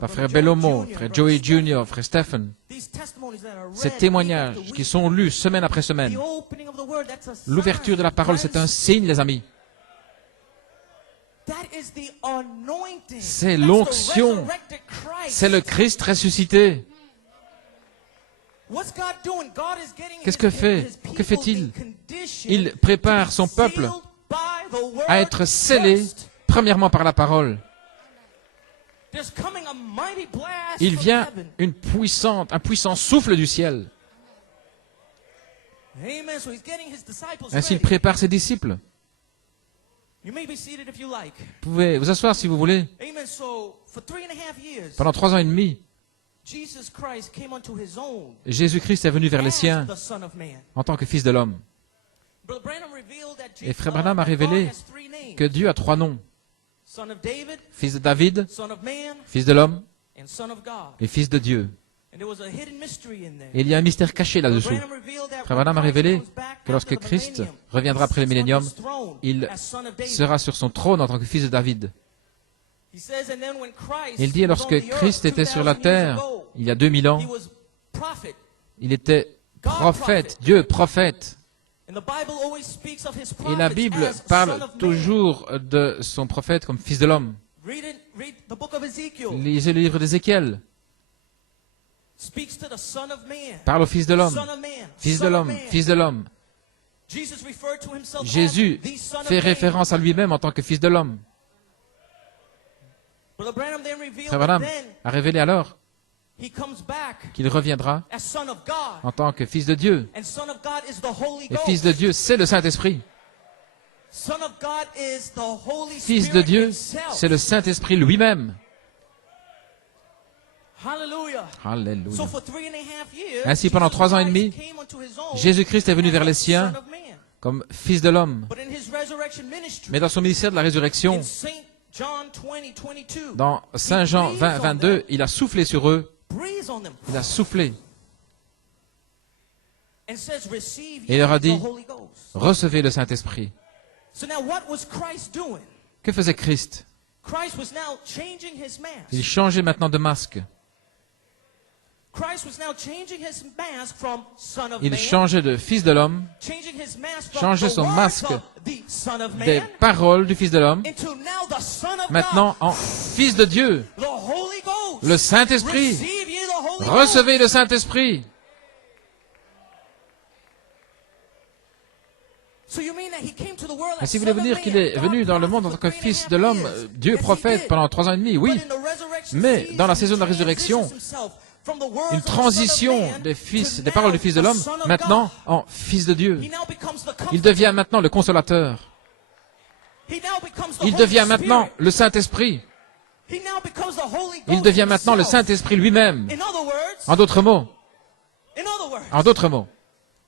par frère Bellomo, frère Joey Jr., frère Stephen, ces témoignages qui sont lus semaine après semaine, l'ouverture de la parole, c'est un signe, les amis. C'est l'onction. C'est le Christ ressuscité. Qu'est-ce que fait? Que fait-il? Il prépare son peuple à être scellé, premièrement par la parole. Il vient un puissant souffle du ciel. Ainsi, il prépare ses disciples. Vous pouvez vous asseoir si vous voulez. Pendant 3 ans et demi, Jésus-Christ est venu vers les siens en tant que Fils de l'homme. Et frère Branham a révélé que Dieu a 3 noms. Fils de David, Fils de l'homme et Fils de Dieu. Et il y a un mystère caché là-dessous. Frère Branham a révélé que lorsque Christ reviendra après le millénium, il sera sur son trône en tant que fils de David. Il dit, lorsque Christ était sur la terre, il y a 2000 ans, il était prophète, Dieu prophète. Et la Bible parle toujours de son prophète comme fils de l'homme. Read the book of Ezekiel. Lisez le livre d'Ézéchiel. Speaks to the Son of Man. Parle au Fils de l'homme. Son of Man. Fils de Son of l'homme, Man. Fils de l'homme. Jesus referred to himself Jésus as the Son of fait Man. référence à lui-même en tant que Fils de l'homme. Brother Branham then revealed Frère that Branham then a révélé alors he comes back qu'il reviendra as Son of God. en tant que Fils de Dieu. And Son of God is the Holy Et Ghost. Fils de Dieu, c'est le Saint-Esprit. Son of God is the Holy Fils Spirit de Dieu, himself. c'est le Saint-Esprit lui-même. Hallelujah. So Alléluia. for 3.5 years, Ainsi, pendant Jesus 3 ans et Christ demi, came unto his own Jésus-Christ est venu vers les as the siens Son of Man. comme Fils de l'homme. But in his resurrection ministry, Mais dans son ministère de la résurrection, in Saint John 20:22, dans Saint Jean 20, 22, il a soufflé sur eux. breathes on them Il a soufflé. and says, "Receive Et il leur a ye dit, the Holy Ghost." recevez le Saint-Esprit. So now what was Christ doing? Que faisait Christ? Christ was now changing his Il mask. changeait maintenant de masque. Christ was now changing his mask from Son of Il Man, changeait de Fils de l'homme, changing his mask from changeait the son words masque of the Son of des Man paroles du Fils de l'homme, into now the Son of maintenant God, en Fils de Dieu, the Holy Ghost. le Saint-Esprit. Receive ye the Holy Ghost. Recevez le Saint-Esprit. So you mean that he came to the world Et as si vous Son voulez of dire Man, qu'il est God venu dans le monde en tant prophet que for Fils 3.5 de l'homme, years? Dieu Yes, he prophète did. pendant 3 ans et demi, oui. But in the resurrection Mais season, dans la he saison de la résurrection, transitions himself from the words Une of the Son of transition Man des to des paroles du now Fils de the l'homme, Son of maintenant God. en Fils de Dieu. He now becomes the Il Comforter. devient maintenant le consolateur. He now becomes the Il Holy devient maintenant Spirit. le Saint-Esprit. He now becomes the Holy Ghost Il devient maintenant le himself. Saint-Esprit lui-même. In other words, En d'autres mots,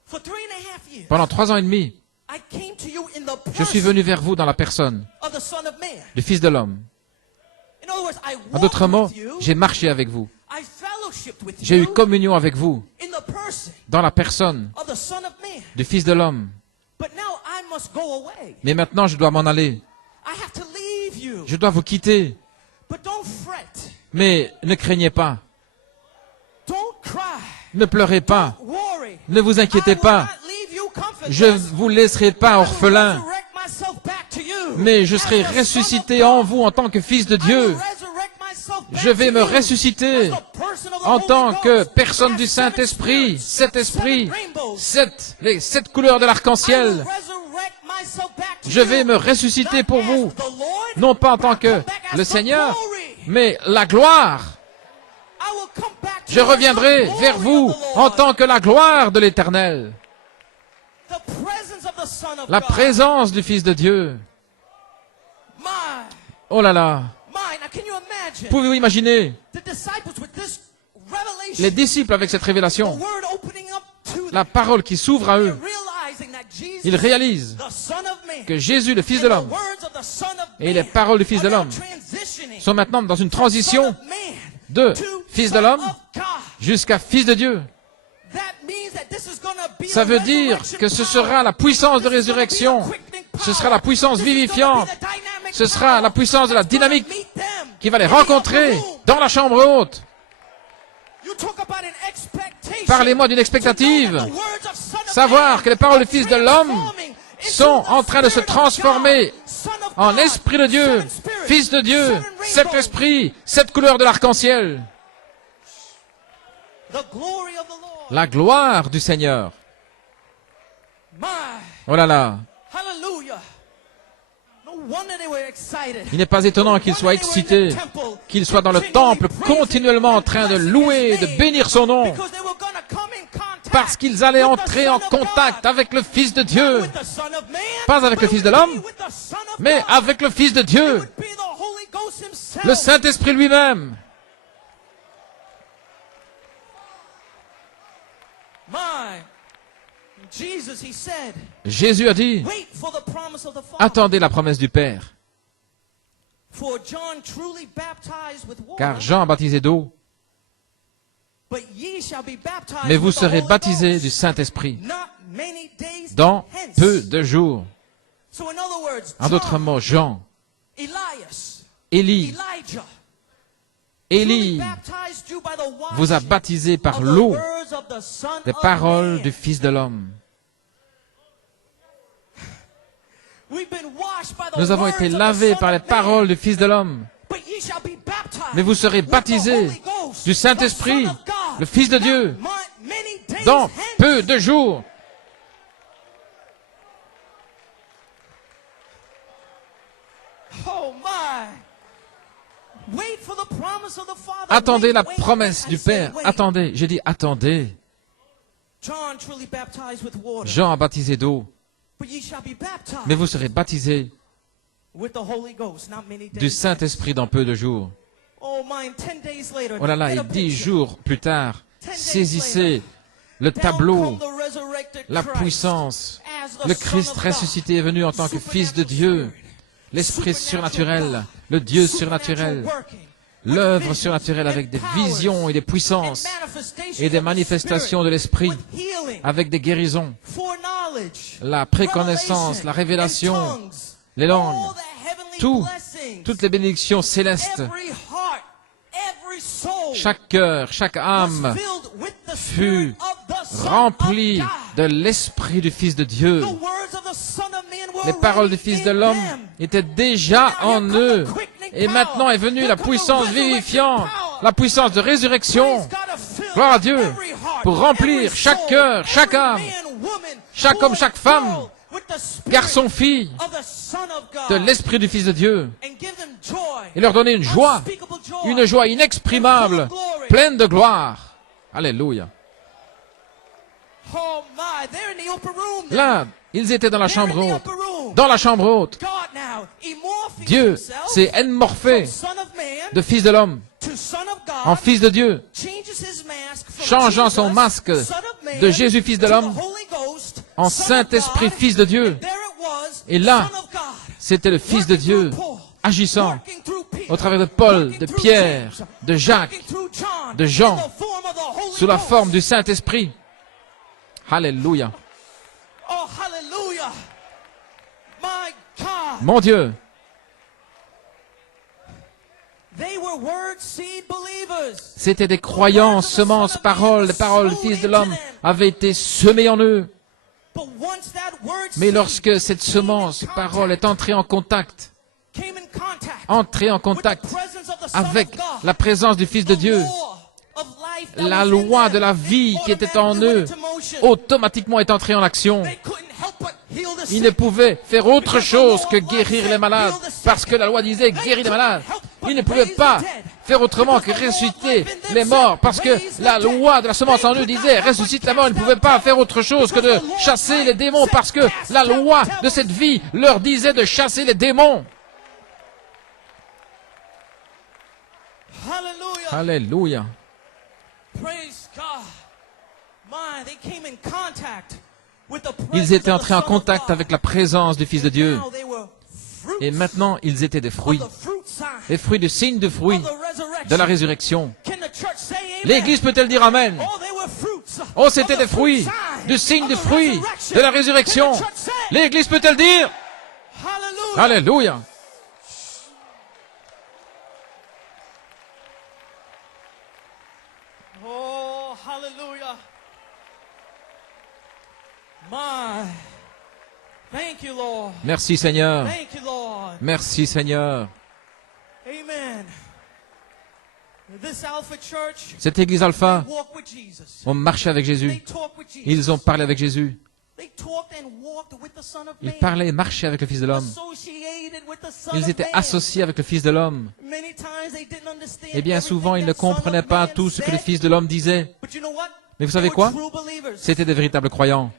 for 3.5 years, pendant 3 ans et demi, I came to you in the je suis person venu vers vous dans la personne of the Son of Man. du Fils de l'homme. In other words, I En d'autres walked mots, with you, j'ai marché avec vous. I fellowshiped with J'ai eu you communion avec vous in the person dans la personne of the Son of Man. du Fils de l'homme. But now I must go away. Mais maintenant, je dois m'en aller. I have to leave you. Je dois vous quitter. But don't fret. Mais ne craignez pas. Don't cry. Ne pleurez pas. Worry. Ne vous inquiétez I will pas. not leave you comfortless. Je ne vous laisserai pas I will orphelin. resurrect myself back to you. Mais je As serai the Son of ressuscité God. en vous en tant que Fils de I will Dieu. resurrect myself back Je vais to me you ressusciter as the person of the en Holy tant que Ghost. personne As du 7 Saint-Esprit, spirits, cet esprit, 7 rainbows. les 7 couleurs de I will l'arc-en-ciel. resurrect myself back to Je vais you. me ressusciter Not pour as vous, the Lord, non pas en tant but que come back as le the Seigneur, glory. mais la gloire. I will come back to Je you as the reviendrai glory vers of vous the en Lord. tant que la gloire de l'Éternel, The presence of the Son of la God. présence du Fils de Dieu. My. Oh là là, Now, can you imagine pouvez-vous imaginer the disciples with this revelation, les disciples avec cette the révélation, word opening up to la them, parole qui s'ouvre à eux. realizing that Jesus, Ils réalisent the Son of Man, que Jésus, le Fils and de the l'homme, words of the Son of et Man les paroles du Fils de are now l'homme transitioning sont maintenant dans une from transition Son of Man de to Fils de Son l'homme of God. jusqu'à Fils de Dieu. That means that this is gonna be Ça a veut dire resurrection que ce power. sera la puissance de This is gonna be résurrection. a quickening power. Ce sera la puissance This is gonna be vivifiante. the dynamic Ce sera la power puissance de la that's gonna dynamique meet them qui va les in the rencontrer upper room. dans la chambre haute. You talk about an expectation. Parlez-moi d'une expectative. To know that the words of Son of Savoir Man que les paroles du are Fils de l'homme transforming into sont the en train de se Spirit of transformer God, Son of en God, Esprit de Dieu, seven spirits, Fils de Dieu, seven cet rainbows. esprit, cette couleur de l'arc-en-ciel. The glory of the Lord. La gloire du Seigneur. My, Oh là là. hallelujah. No wonder they were excited. Il n'est pas étonnant qu'il soit excité, qu'il soit dans le temple continuellement en train de louer, de bénir son nom, Because they were gonna come in contact parce qu'ils allaient with the entrer Son en of contact God. avec le Fils de Not Dieu, with the Son of Man, pas avec le but Fils de it would l'homme, be with the Son of mais God. avec le Fils de It Dieu, would be the Holy Ghost himself. le Saint-Esprit lui-même. My, Jesus, he said, Jésus a dit, wait for the promise of the Father. attendez la promesse du Père, For John truly baptized with water, car Jean a baptisé d'eau, but ye shall be baptized mais vous with the serez Holy baptisés Ghost du Saint-Esprit not many days dans hence. peu de jours. So in other words, En d'autres John, mots, Jean, Elias, Élie, Elijah, Élie truly baptized you by the vous a washing baptisé par of the l'eau words of the Son des of paroles Man. du Fils de l'homme. We've been washed by the Nous avons words été of the lavés Son par les of Man. paroles du Fils de l'homme. Mais vous serez baptisés du Saint-Esprit, le Fils de Dieu, dans peu de jours. Attendez la promesse du Père. Attendez. J'ai dit attendez. Jean a baptisé d'eau. Mais vous serez baptisés du Saint-Esprit dans peu de jours. Oh là là, et 10 jours plus tard, saisissez le tableau, la puissance. Le Christ ressuscité est venu en tant que Fils de Dieu, l'Esprit surnaturel, le Dieu surnaturel, l'œuvre surnaturelle avec des visions et des puissances et des manifestations de l'Esprit, avec des guérisons, la préconnaissance, la révélation, les langues, toutes les bénédictions célestes. Chaque cœur, chaque âme fut remplie de l'Esprit du Fils de Dieu. Les paroles du Fils de l'homme étaient déjà en eux. Et maintenant est venue la puissance vivifiante, la puissance de résurrection. Gloire à Dieu, pour remplir chaque cœur, chaque âme, chaque homme, chaque femme, garçon, fille, de l'Esprit du Fils de Dieu, et leur donner une joie inexprimable, pleine de gloire. Alléluia. Là, ils étaient dans la chambre haute. Dans la chambre haute, Dieu s'est émorphé de Fils de l'homme en Fils de Dieu, changeant son masque de Jésus, Fils de l'homme, en Saint-Esprit, Fils de Dieu. Et là, c'était le Fils de Dieu agissant au travers de Paul, de Pierre, de Jacques, de Jean, sous la forme du Saint-Esprit. Alléluia. Mon Dieu. C'étaient des croyants, semences, paroles. Les paroles du Fils de l'homme avaient été semées en eux. Mais lorsque cette semence, parole, est entrée en contact avec la présence du Fils de Dieu, la loi de la vie qui était en eux, automatiquement est entrée en action. Ils ne pouvaient faire autre chose que guérir les malades, parce que la loi disait guérir les malades. Ils ne pouvaient pas faire autrement que ressusciter les morts, parce que la loi de la semence en eux disait ressuscite la mort. Ils ne pouvaient pas faire autre chose que de chasser les démons, parce que la loi de cette vie leur disait de chasser les démons. Alléluia. Ils étaient entrés en contact avec la présence du Fils de Dieu. Et maintenant, ils étaient des fruits. Les fruits du signe de fruits de la résurrection. L'Église peut-elle dire Amen? Oh, c'était des fruits, du signe de fruits de la résurrection. L'Église peut-elle dire Alléluia. Oh, hallelujah. My. Thank you, Lord. Merci Seigneur. Thank you, Lord. Merci Seigneur. Amen. This Alpha Church, cette église Alpha they walk with Jesus. ont marché avec They Jésus. talk with Jesus. Ils ont parlé avec Jésus. They talked and walked with the Son of Ils Man. parlaient et marchaient avec le Fils de l'homme. Associated with the Son Ils of étaient Man. associés avec le Fils de l'homme. Many times they didn't understand Et bien souvent, ils ne everything that comprenaient Son of pas Man tout ce que le said. Fils de l'homme disait. But you know what? Mais vous They savez were quoi? true believers. C'étaient des véritables croyants.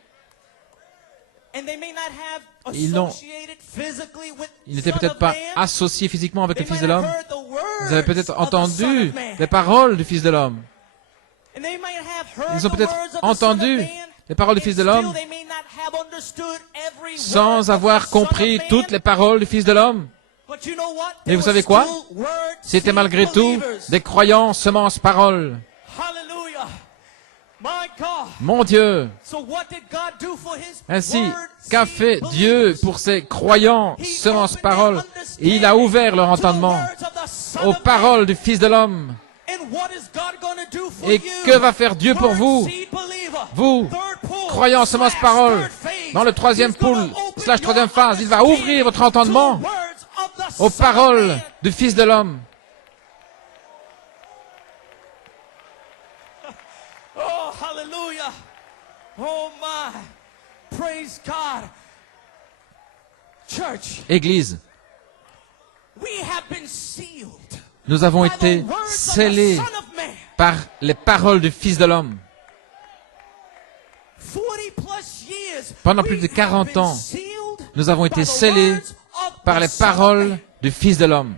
And they may not have Ils n'ont- associated physically with Ils n'étaient Son peut-être of pas Man. associés physiquement avec le They Fils might de have l'homme. heard the words Vous avez peut-être of the Son entendu of Man. les paroles du Fils de l'homme. And they might have heard Ils ont the peut-être words of the entendu Son of Man, les paroles du Fils de and l'homme still they may not have understood every word sans of avoir the Son of compris Man. toutes les paroles du Fils de l'homme. But you know what? Mais They vous were savez quoi? still word C'était seed malgré tout believers. des croyants semences paroles. Hallelujah. My God. Mon Dieu! So what did God do for his Ainsi, word qu'a seed fait Dieu believers? pour ses croyants He semences opened paroles? their Et il a ouvert leur understanding entendement to the words of the Son aux of Man. paroles du Fils de l'homme. And what is God gonna do for Et you? que va faire Dieu pour Word vous? seed believer. Vous, Third pool, croyants semences slash paroles, third phase. dans le troisième He's gonna pool, open / troisième phase, il va your ouvrir votre entendement understanding to the words of the aux paroles du Fils de l'homme. Oh, hallelujah. Oh my. Praise God. Church, Église, we have been sealed nous avons by the été words of the scellés Son of Man. par les paroles du Fils de l'homme. 40 plus years, Pendant we plus de have 40 been ans, sealed nous avons by été the scellés words of par the les Son of paroles Man. du Fils de l'homme.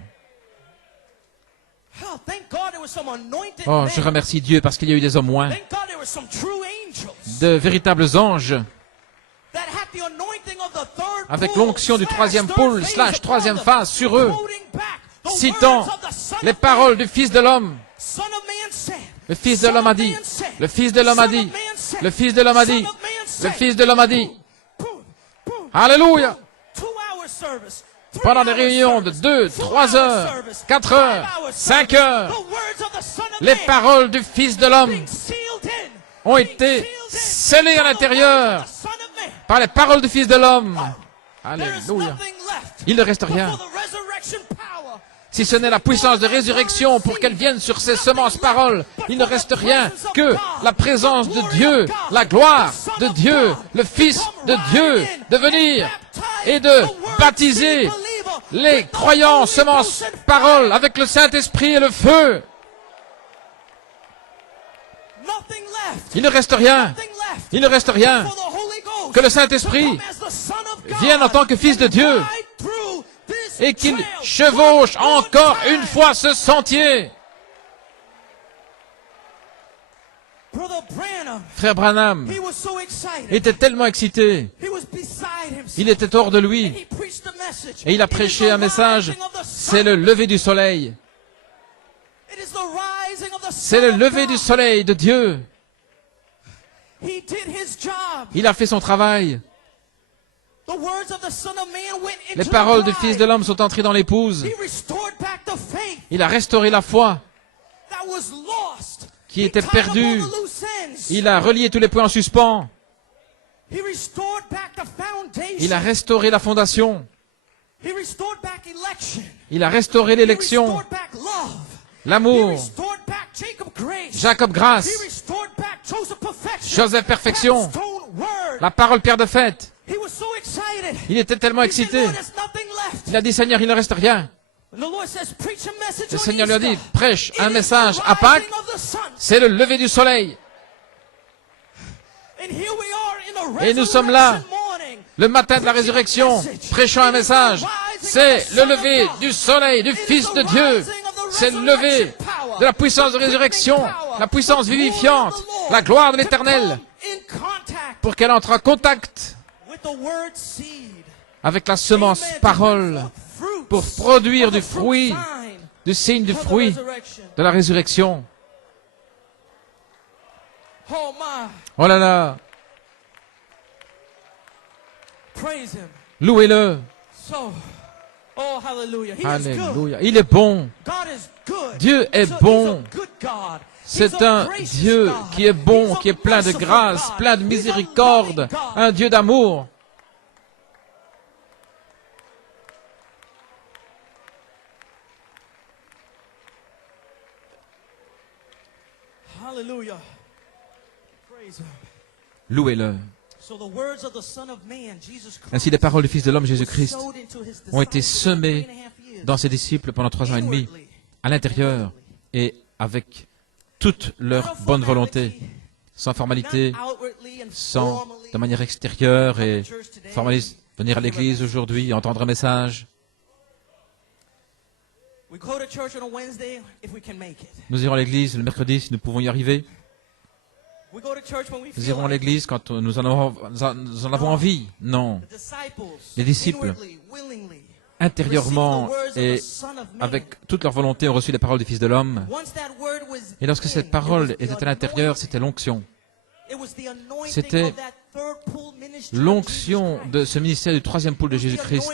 Oh, thank God there were some anointed Oh, men. je remercie Dieu parce qu'il y a eu des hommes moins, Thank God there were some true angels de véritables anges, that had the anointing of the third avec pool l'onction du slash troisième third pôle phase slash upon troisième them, phase sur eux, quoting back the citant words of the Son les of paroles Man. du Fils de l'homme. Son of Man said. Le Fils de Son l'homme a of dit, Man said. le Fils de l'homme a Son dit, of Man said. le Fils de l'homme a Son dit, of Man le said. Fils de l'homme a dit. Boom, boom, Alléluia! 2-hour service. Pendant des réunions de 2, 3 heures, 4 heures, 5 heures, les paroles du Fils de l'homme ont été scellées à l'intérieur par les paroles du Fils de l'homme. Alléluia. Il ne reste rien. Si ce n'est la puissance de résurrection pour qu'elle vienne sur ces semences paroles, il ne reste rien que la présence de Dieu, la gloire de Dieu, le Fils de Dieu, de venir et de baptiser les croyants semences paroles avec le Saint-Esprit et le feu. Il ne reste rien. Il ne reste rien que le Saint-Esprit vienne en tant que Fils de Dieu et qu'il chevauche encore une fois ce sentier. Frère Branham était tellement excité, il était hors de lui, et il a prêché un message, c'est le lever du soleil. C'est le lever du soleil de Dieu. Il a fait son travail. Les paroles du Fils de l'homme sont entrées dans l'épouse. Il a restauré la foi qui était perdue. Il a relié tous les points en suspens. Il a restauré la fondation. Il a restauré l'élection, l'amour, Jacob grâce, Joseph perfection, la parole pierre de fête. Il était tellement excité. Il a dit, Seigneur, il ne reste rien. Le Seigneur lui a dit, prêche un message à Pâques, c'est le lever du soleil. Et nous sommes là, le matin de la résurrection, prêchant un message, c'est le lever du soleil du Fils de Dieu. C'est le lever de la puissance de résurrection, la puissance vivifiante, la gloire de l'Éternel, pour qu'elle entre en contact avec la semence parole, pour produire du fruit, du signe du fruit de la résurrection. Oh là là! Louez-le! Alléluia! Il est bon! Dieu est bon! C'est un Dieu qui est bon, qui est plein de grâce, plein de miséricorde, un Dieu d'amour. Louez-le. Ainsi, les paroles du Fils de l'homme Jésus-Christ ont été semées dans ses disciples pendant 3 ans et demi, à l'intérieur et avec toute leur bonne volonté, sans formalité, sans de manière extérieure et formaliste, venir à l'église aujourd'hui, entendre un message. Nous irons à l'église le mercredi si nous pouvons y arriver. Nous irons à l'église quand nous en avons envie. Non. Les disciples, intérieurement et avec toute leur volonté, ont reçu les paroles du Fils de l'homme. Et lorsque cette parole était à l'intérieur, c'était l'onction. C'était l'onction de ce ministère du troisième pôle de Jésus-Christ.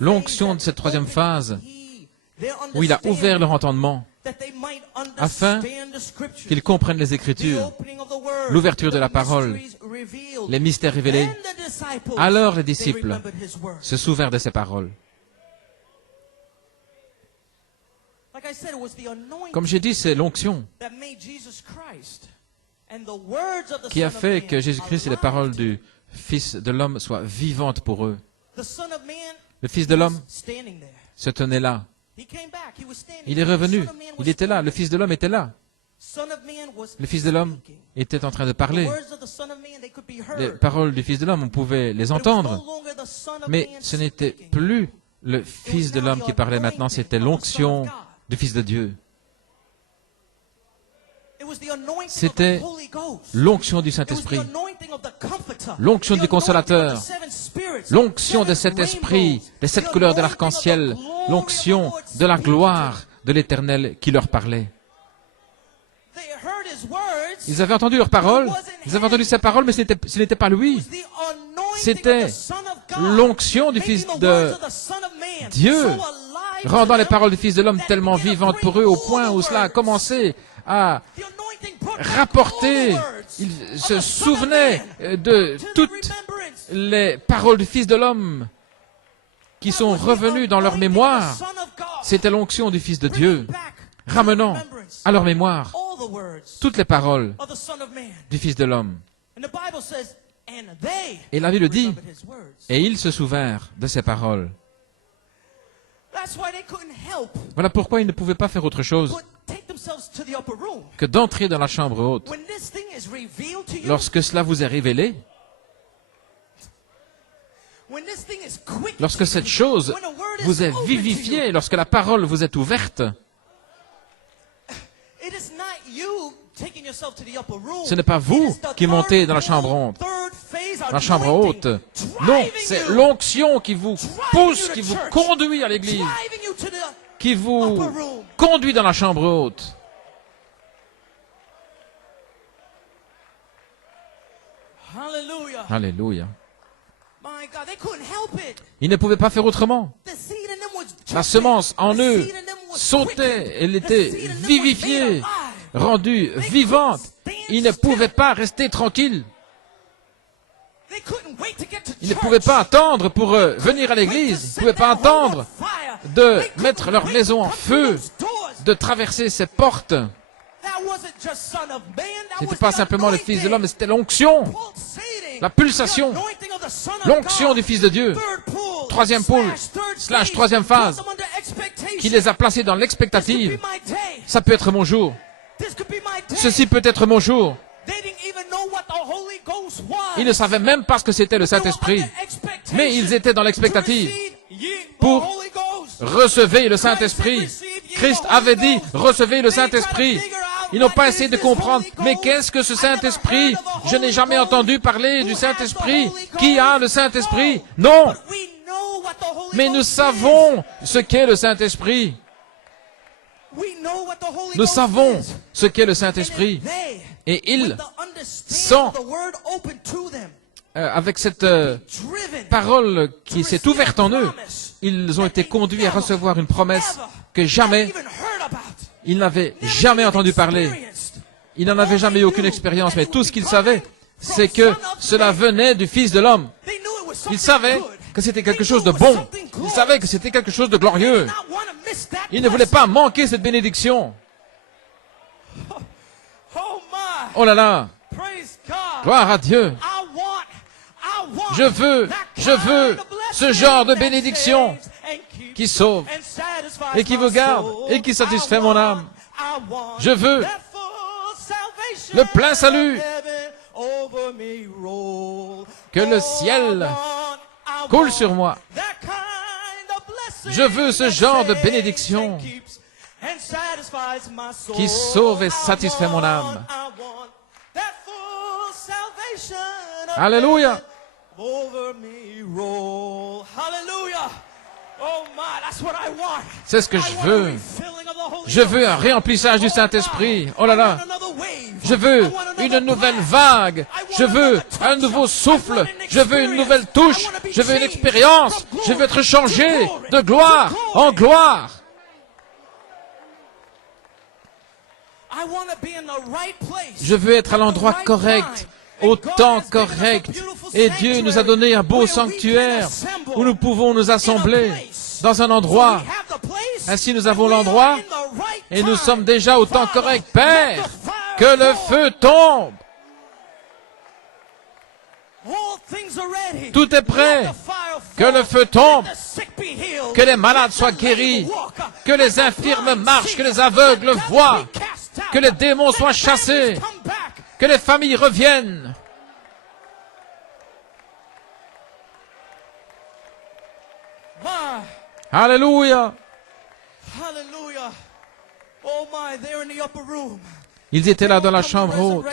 L'onction de cette troisième phase où il a ouvert leur entendement afin qu'ils comprennent les Écritures, l'ouverture de la parole, les mystères révélés. Alors les disciples se souvinrent de ces paroles. Comme j'ai dit, c'est l'onction qui a fait que Jésus-Christ et les paroles du Fils de l'homme soient vivantes pour eux. Le Fils de l'homme se tenait là. Il est revenu. Il était là. Le Fils de l'homme était là. Le Fils de l'homme était en train de parler. Les paroles du Fils de l'homme, on pouvait les entendre. Mais ce n'était plus le Fils de l'homme qui parlait maintenant, c'était l'onction du Fils de Dieu. C'était l'onction du Saint-Esprit, l'onction du Consolateur, l'onction de cet esprit, des 7 couleurs de l'arc-en-ciel, l'onction de la gloire de l'Éternel qui leur parlait. Ils avaient entendu leurs paroles, ils avaient entendu ses paroles, mais ce n'était pas lui. C'était l'onction du Fils de Dieu, rendant les paroles du Fils de l'homme tellement vivantes pour eux, au point où cela a commencé à rapporter. Ils se souvenaient de toutes les paroles du Fils de l'homme qui sont revenues dans leur mémoire. C'était l'onction du Fils de Dieu, ramenant à leur mémoire toutes les paroles du Fils de l'homme. Et la Bible dit, et ils se souvinrent de ces paroles. Voilà pourquoi ils ne pouvaient pas faire autre chose que d'entrer dans la chambre haute. Lorsque cela vous est révélé, lorsque cette chose vous est vivifiée, lorsque la parole vous est ouverte, ce n'est pas vous qui montez dans la chambre haute. Non, c'est l'onction qui vous pousse, qui vous conduit à l'église, qui vous conduit dans la chambre haute. Alléluia. Ils ne pouvaient pas faire autrement. La semence en eux sautait, elle était vivifiée, rendue vivante. Ils ne pouvaient pas rester tranquilles. Ils ne pouvaient pas attendre pour venir à l'église. Ils ne pouvaient pas attendre de mettre leur maison en feu, de traverser ces portes. Ce n'était pas simplement le Fils de l'homme, mais c'était l'onction, la pulsation, l'onction du Fils de Dieu. Troisième pôle, / troisième phase, qui les a placés dans l'expectative. Ça peut être mon jour. Ceci peut être mon jour. Ils ne savaient même pas ce que c'était le Saint-Esprit, mais ils étaient dans l'expectative pour recevoir le Saint-Esprit. Christ avait dit, recevez le Saint-Esprit. Ils n'ont pas essayé de comprendre, mais qu'est-ce que ce Saint-Esprit? Je n'ai jamais entendu parler du Saint-Esprit. Qui a le Saint-Esprit? Non. Mais nous savons ce qu'est le Saint-Esprit. Nous savons ce qu'est le Saint-Esprit. Et ils sont, avec cette parole qui s'est ouverte en eux, ils ont été conduits à recevoir une promesse que jamais, ils n'avaient jamais entendu parler. Ils n'en avaient jamais eu aucune expérience, mais tout ce qu'ils savaient, c'est que cela venait du Fils de l'homme. Ils savaient que c'était quelque chose de bon. Ils savaient que c'était quelque chose de glorieux. Ils ne voulaient pas manquer cette bénédiction. Oh là là! Gloire à Dieu! Je veux ce genre de bénédiction qui sauve et qui vous garde et qui satisfait mon âme. Je veux le plein salut. Que le ciel coule sur moi. Je veux ce genre de bénédiction qui sauve et satisfait mon âme. Alléluia. C'est ce que je veux. Je veux un réemplissage du Saint-Esprit. Oh là là. Je veux une nouvelle vague. Je veux un nouveau souffle. Je veux une nouvelle touche. Je veux une expérience. Je veux être changé de gloire en gloire. Je veux être à l'endroit correct, au temps correct. Et Dieu nous a donné un beau sanctuaire où nous pouvons nous assembler dans un endroit. Ainsi, nous avons l'endroit Et nous sommes déjà au temps correct. Père, que le feu tombe. Tout est prêt. Que le feu tombe. Que les malades soient guéris. Que les infirmes marchent. Que les aveugles voient. Que les démons soient chassés. Que les familles reviennent. Alléluia. Ils étaient là dans la chambre haute.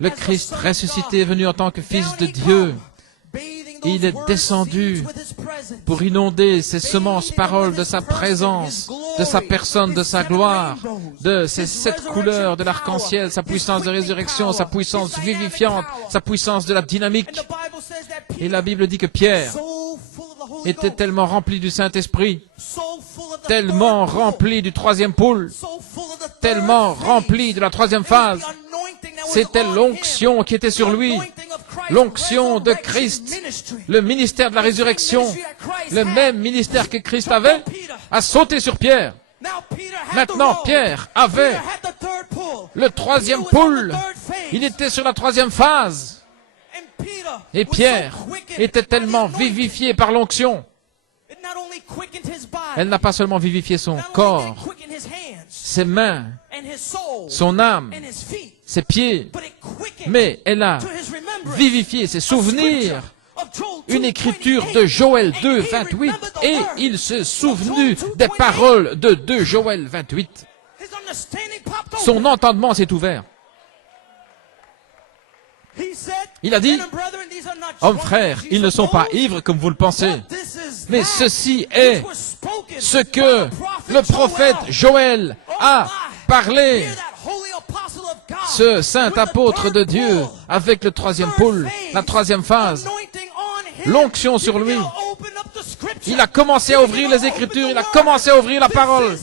Le Christ ressuscité est venu en tant que Fils de Dieu. Il est descendu pour inonder ces semences paroles de sa présence, de sa personne, de sa gloire, de ces 7 couleurs de l'arc-en-ciel, sa puissance de résurrection, sa puissance vivifiante, sa puissance de la dynamique. Et la Bible dit que Pierre était tellement rempli du Saint-Esprit, tellement rempli du 3e pôle, tellement rempli de la 3e phase. C'était l'onction qui était sur lui, l'onction de Christ, le ministère de la résurrection, le même ministère que Christ avait, a sauté sur Pierre. Maintenant, Pierre avait le 3e pôle, il était sur la 3e phase. Et Pierre était tellement vivifié par l'onction. Elle n'a pas seulement vivifié son corps, ses mains, son âme, ses pieds, mais elle a vivifié ses souvenirs. Une écriture de Joël 2, 28, et il se souvenu des paroles de 2 Joël 28. Son entendement s'est ouvert. Il a dit, « Hommes frères, ils ne sont pas ivres comme vous le pensez, mais ceci est ce que le prophète Joël a parlé. » Ce saint apôtre de Dieu, avec le 3e pôle, la 3e phase, l'onction sur lui, il a commencé à ouvrir les Écritures, il a commencé à ouvrir la parole.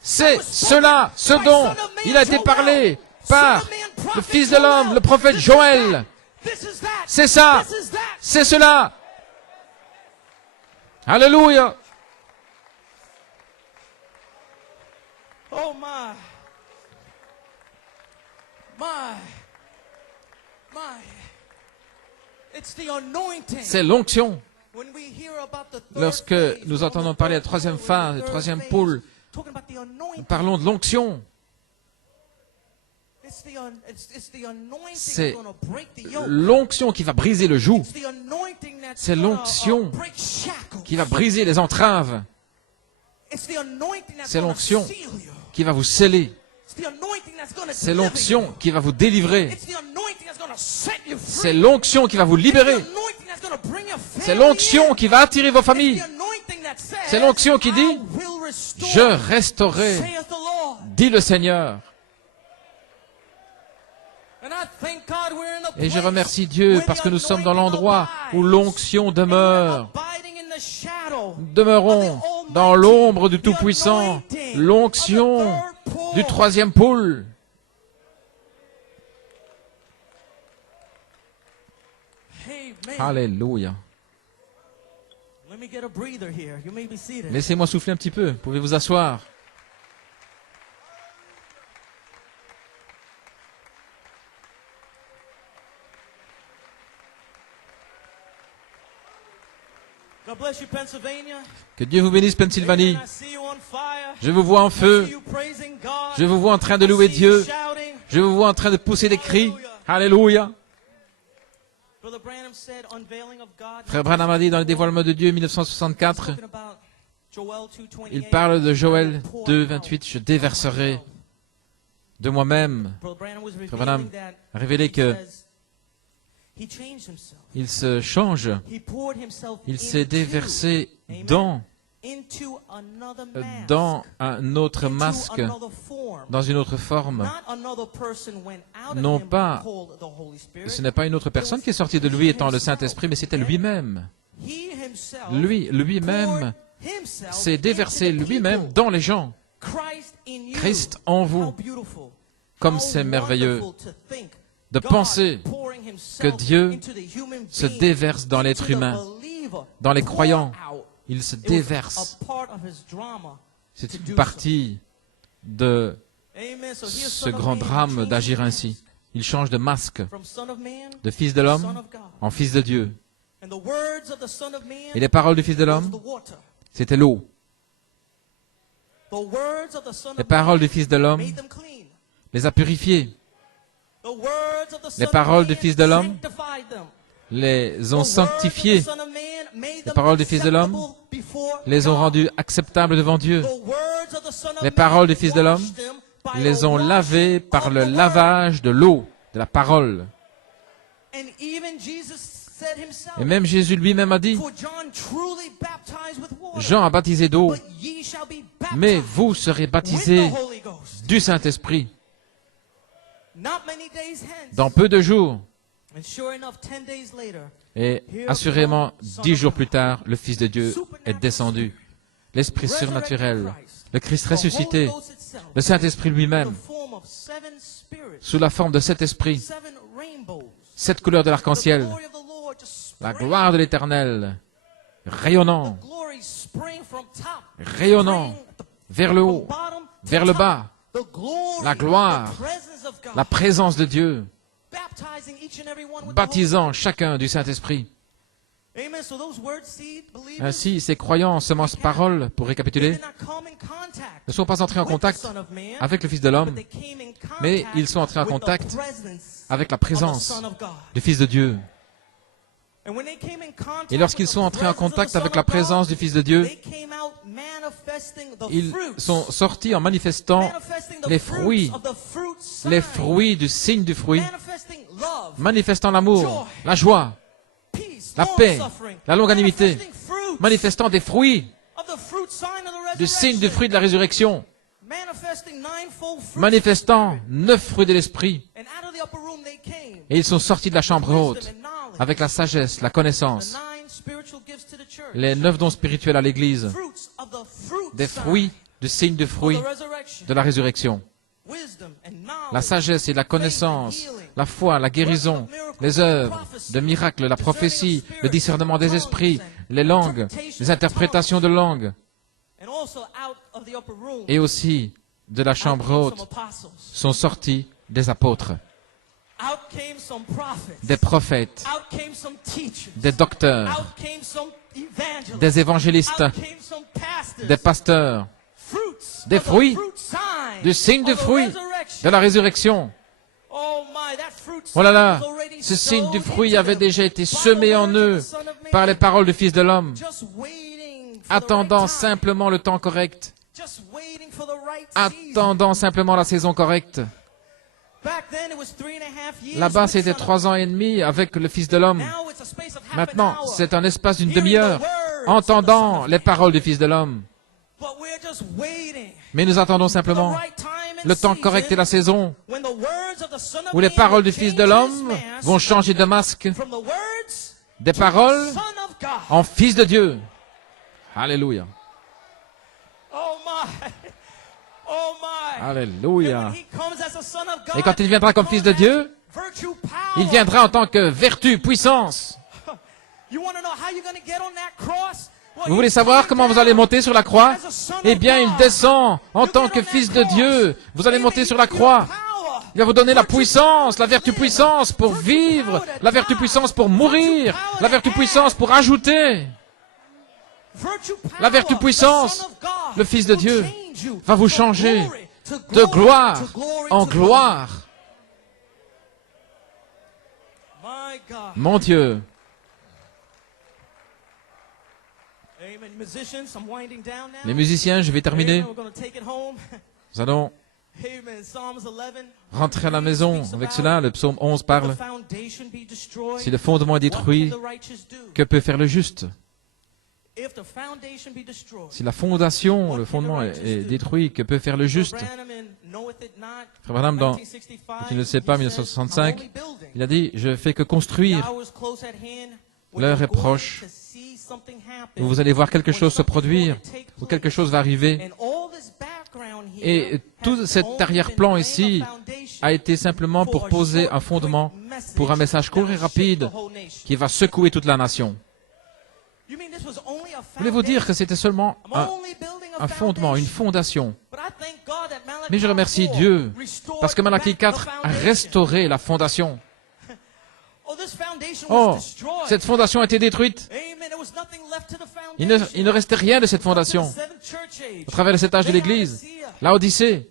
C'est cela, ce dont il a été parlé par le Fils de l'homme, le prophète Joël. C'est ça, c'est cela. Alléluia. C'est l'onction. Lorsque nous entendons parler de la 3e phase, du 3e pôle, nous parlons de l'onction. C'est l'onction qui va briser le joug. C'est l'onction qui va briser les entraves. C'est l'onction qui va vous sceller. C'est l'onction qui va vous délivrer. C'est l'onction qui va vous libérer. C'est l'onction qui va attirer vos familles. C'est l'onction qui dit, « Je restaurerai, dit le Seigneur. » Et je remercie Dieu parce que nous sommes dans l'endroit où l'onction demeure. Nous demeurons dans l'ombre du Tout-Puissant, l'onction du 3e pôle. Alléluia. Laissez-moi souffler un petit peu. Vous pouvez vous asseoir. Que Dieu vous bénisse, Pennsylvanie. Je vous vois en feu. Je vous vois en train de louer Dieu. Je vous vois en train de pousser des cris. Alléluia. Frère Branham a dit dans le dévoilement de Dieu 1964, il parle de Joël 2, 28, je déverserai de moi-même. Frère Branham a révélé que il se change, il s'est déversé dans un autre masque, dans une autre forme. Non pas, ce n'est pas une autre personne qui est sortie de lui étant le Saint-Esprit, mais c'était lui-même. Lui-même s'est déversé lui-même dans les gens. Christ en vous. Comme c'est merveilleux de penser que Dieu se déverse dans l'être humain, dans les croyants. Il se déverse. C'est une partie de Amen. So here's ce Son of grand Man drame changes d'agir his ainsi. Il change de masque, from Son of Man de fils de to l'homme Son of God. en fils de Dieu. And the words of the Son of Man Et les paroles du fils de was l'homme, the water. c'était l'eau. The words of the Son Les of paroles Man du fils de l'homme made them clean. les a purifiés, The words of the Son Les of paroles Man du Fils de l'homme sanctified them. les The ont words of the sanctifiés, Son of Man made les them paroles du Fils de l'homme acceptable before les ont God. rendus acceptables devant Dieu. The words of the Son of Les Man paroles du Fils de l'homme washed them by les the ont lavés washing par of le the word. lavage de l'eau, de la parole. And even Jesus said himself, Et même Jésus lui-même a dit, for John truly baptized with water, Jean a baptisé d'eau, but ye shall be mais baptized vous serez with baptisés the Holy Ghost. du Saint-Esprit. Not many days hence. Dans peu de jours. And sure enough, 10 days later, Et assurément, 10 jours plus tard, le Fils de Dieu est descendu. L'Esprit surnaturel, le Christ ressuscité, le Saint-Esprit lui-même, sous la forme de 7 esprits, 7 couleurs de l'arc-en-ciel, la gloire de l'Éternel, rayonnant, rayonnant, vers le haut, vers le bas, la gloire, la présence de Dieu, baptisant chacun du Saint-Esprit. Ainsi, ces croyants semence parole, pour récapituler, ne sont pas entrés en contact avec le Fils de l'homme, mais ils sont entrés en contact avec la présence du Fils de Dieu. Et lorsqu'ils sont entrés en contact avec la présence du Fils de Dieu, ils sont sortis en manifestant les fruits du signe du fruit, manifestant l'amour, la joie, la paix, la longanimité, manifestant des fruits, du signe du fruit de la résurrection, manifestant 9 fruits de l'esprit. Et ils sont sortis de la chambre haute avec la sagesse, la connaissance, les 9 dons spirituels à l'Église, des fruits du signe du fruit de la résurrection. La sagesse et la connaissance, la foi, la guérison, les œuvres de miracles, la prophétie, le discernement des esprits, les langues, les interprétations de langues, et aussi de la chambre haute sont sortis des apôtres, des prophètes, des docteurs, des évangélistes, des pasteurs, des fruits, du signe du fruit de la résurrection. Oh là là, ce signe du fruit avait déjà été semé en eux par les paroles du Fils de l'homme, attendant simplement le temps correct, attendant simplement la saison correcte. Là-bas, c'était 3 ans et demi avec le Fils de l'homme. Maintenant, c'est un espace d'une demi-heure, entendant les paroles du Fils de l'homme. Mais nous attendons simplement le temps correct et la saison où les paroles du Fils de l'homme vont changer de masque, des paroles en Fils de Dieu. Alléluia. Alléluia. Et quand il viendra comme Fils de Dieu, il viendra en tant que vertu, puissance. Vous voulez savoir comment vous allez monter sur la croix? Eh bien, il descend en tant que Fils de Dieu. Vous allez monter sur la croix. Il va vous donner la puissance, la vertu puissance pour vivre, la vertu puissance pour mourir, la vertu puissance pour ajouter. La vertu puissance, le Fils de Dieu, va vous changer de gloire en gloire. Mon Dieu. Les musiciens, je vais terminer. Nous allons rentrer à la maison. Avec cela, le psaume 11 parle. Si le fondement est détruit, que peut faire le juste? Si la fondation, le fondement est détruit, que peut faire le juste? Frère Branham, dans, tu ne le sais pas, 1965, il a dit, je fais que construire. L'heure est proche. Vous allez voir quelque chose se produire, ou quelque chose va arriver. Et tout cet arrière-plan ici a été simplement pour poser un fondement pour un message court et rapide qui va secouer toute la nation. Voulez-vous dire que c'était seulement un fondement, une fondation? Mais je remercie Dieu parce que Malachie 4 a restauré la fondation. Oh, cette fondation a été détruite. Il ne restait rien de cette fondation. À travers le 7 âge de l'Église, Laodicée.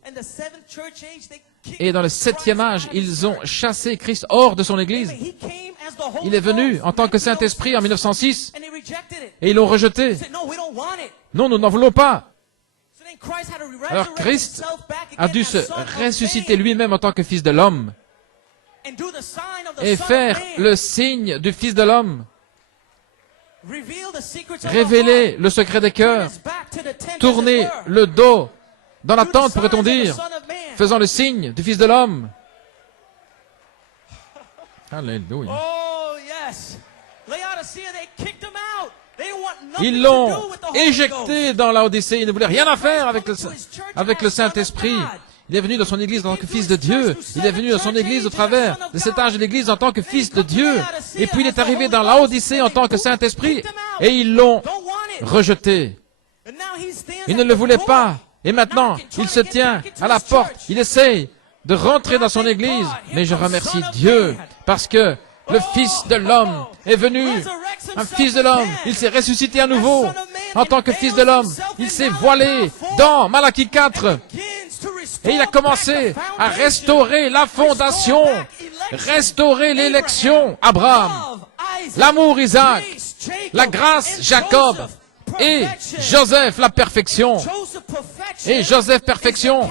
Et dans le 7e âge, ils ont chassé Christ hors de son Église. Il est venu en tant que Saint-Esprit en 1906 et ils l'ont rejeté. Non, nous n'en voulons pas. Alors Christ a dû se ressusciter lui-même en tant que Fils de l'homme et faire le signe du Fils de l'homme. Révéler le secret des cœurs. Tourner le dos dans la tente, pourrait-on dire, faisant le signe du Fils de l'homme. Alléluia. Ils l'ont éjecté dans Laodicée. Il ne voulait rien à faire avec le Saint-Esprit. Il est venu dans son Église en tant que Fils de Dieu. Il est venu dans son Église au travers de cet âge de l'Église en tant que Fils de Dieu. Et puis il est arrivé dans Laodicée en tant que Saint-Esprit. Et ils l'ont rejeté. Ils ne le voulaient pas. Et maintenant, il se tient à la porte. Il essaye de rentrer dans son Église. Mais je remercie Dieu parce que le Fils de l'homme est venu. Un Fils de l'homme. Il s'est ressuscité à nouveau en tant que Fils de l'homme. Il s'est voilé dans Malachie 4. Et il a commencé à restaurer la fondation, restaurer l'élection, Abraham, l'amour, Isaac, la grâce, Jacob, et Joseph, la perfection. Et Joseph, perfection,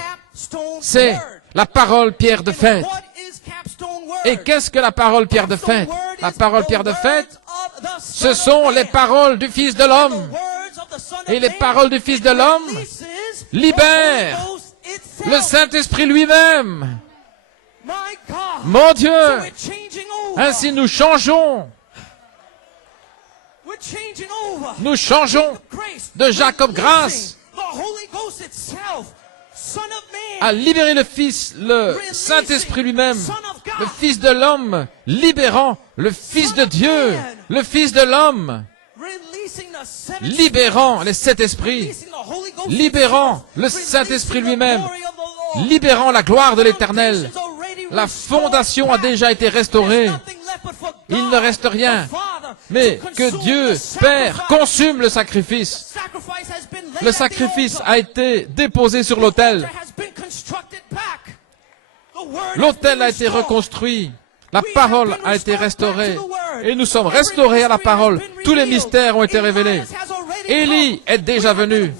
c'est la parole pierre de fête. Et qu'est-ce que la parole pierre de fête? La parole pierre de fête, ce sont les paroles du Fils de l'homme. Et les paroles du Fils de l'homme libèrent le Saint-Esprit lui-même. Mon Dieu, ainsi nous changeons. Nous changeons de Jacob grâce à libérer le Fils, le Saint-Esprit lui-même, le Fils de l'homme, libérant le Fils de Dieu, le Fils de l'homme, libérant les 7 esprits, libérant le Saint-Esprit lui-même, libérant la gloire de l'Éternel. La fondation a déjà été restaurée. Il ne reste rien, mais que Dieu, Père, consume le sacrifice. Le sacrifice a été déposé sur l'autel. L'autel a été reconstruit. La parole a été restaurée. Et nous sommes restaurés à la parole. Tous les mystères ont été révélés. Élie est déjà venu.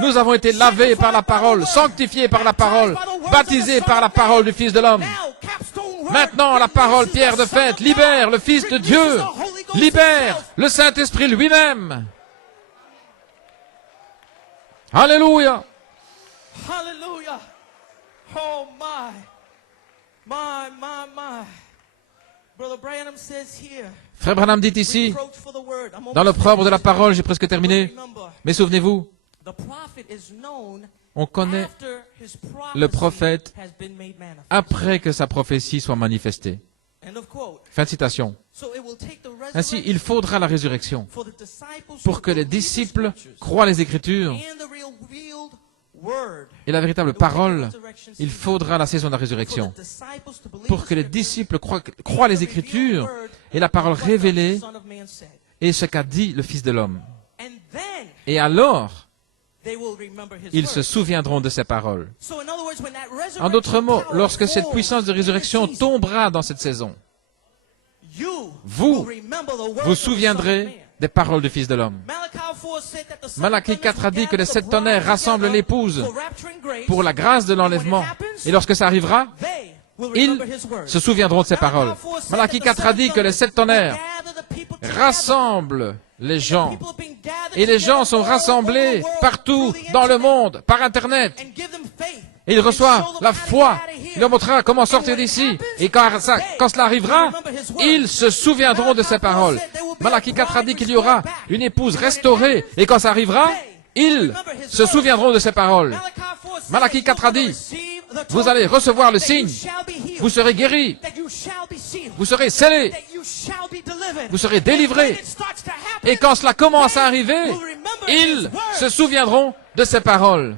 Nous avons été lavés par la parole, sanctifiés par la parole, baptisés par la parole du Fils de l'homme. Maintenant, la parole pierre de fête libère le Fils de Dieu, libère le Saint-Esprit lui-même. Alléluia. Hallelujah. Oh my. Brother Branham says here. Frère Branham dit ici, dans l'opprobre de la parole, j'ai presque terminé, mais souvenez-vous, on connaît le prophète après que sa prophétie soit manifestée. Fin de citation. Ainsi, il faudra la résurrection pour que les disciples croient les Écritures et la véritable parole. Il faudra la saison de la résurrection pour que les disciples croient les Écritures et la parole révélée et ce qu'a dit le Fils de l'homme. Et alors, ils se souviendront de ces paroles. En d'autres mots, lorsque cette puissance de résurrection tombera dans cette saison, vous vous souviendrez des paroles du Fils de l'homme. Malachie 4 a dit que les 7 tonnerres rassemblent l'épouse pour la grâce de l'enlèvement. Et lorsque ça arrivera, ils se souviendront de ces paroles. Malachie 4 a dit que les 7 tonnerres rassemblent les gens. Et les gens sont rassemblés partout dans le monde, par Internet. Et ils reçoivent la foi. Il leur montrera comment sortir d'ici. Et quand cela arrivera, ils se souviendront de ces paroles. Malachie 4 a dit qu'il y aura une épouse restaurée. Et quand ça arrivera, ils se souviendront de ces paroles. Malachie 4 a dit, vous allez recevoir le signe. Vous serez guéris. Vous serez scellés. Vous serez délivrés. Et quand cela commence à arriver, ils se souviendront de ces paroles.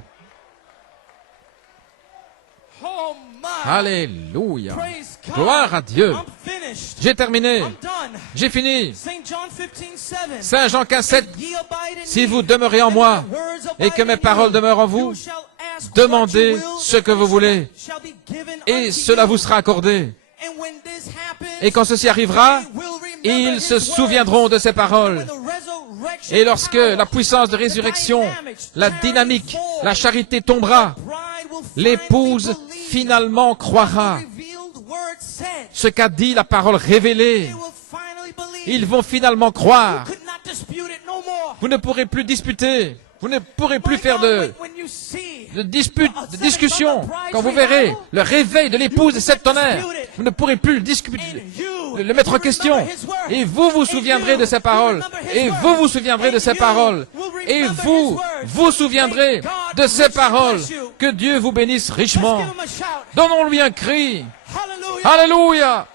Alléluia. Praise God. Gloire à Dieu. I'm finished. J'ai terminé. I'm done. J'ai fini. St. John 15:7. Saint Jean 15, 7. Ye abide in Si me, vous demeurez en and moi my words et abide que mes in paroles you, demeurent en vous, you shall ask demandez what you will, ce que vous and voulez, shall be given et unto cela you. vous sera accordé. And when this happens, Et quand ceci arrivera, they will remember ils his se words. souviendront de ces paroles. When the resurrection Et lorsque power, la puissance de the résurrection, dynamics, la charity dynamique, fall, la charité tombera, bride will l'épouse finally believe finalement croira what the revealed word said. ce qu'a dit la parole révélée. They will finally believe. Ils vont finalement croire. You could not dispute it no more. Vous ne pourrez plus disputer. Vous ne pourrez plus My faire God, when you see de dispute, de discussion. Quand vous verrez le réveil de l'épouse de septonnaire, vous ne pourrez plus le mettre en question. Et vous vous souviendrez de ces paroles. Et vous vous souviendrez de ces paroles. Et vous vous souviendrez de ces paroles. Que Dieu vous bénisse richement. give him a shout. Donnons-lui un cri. Hallelujah. Alléluia.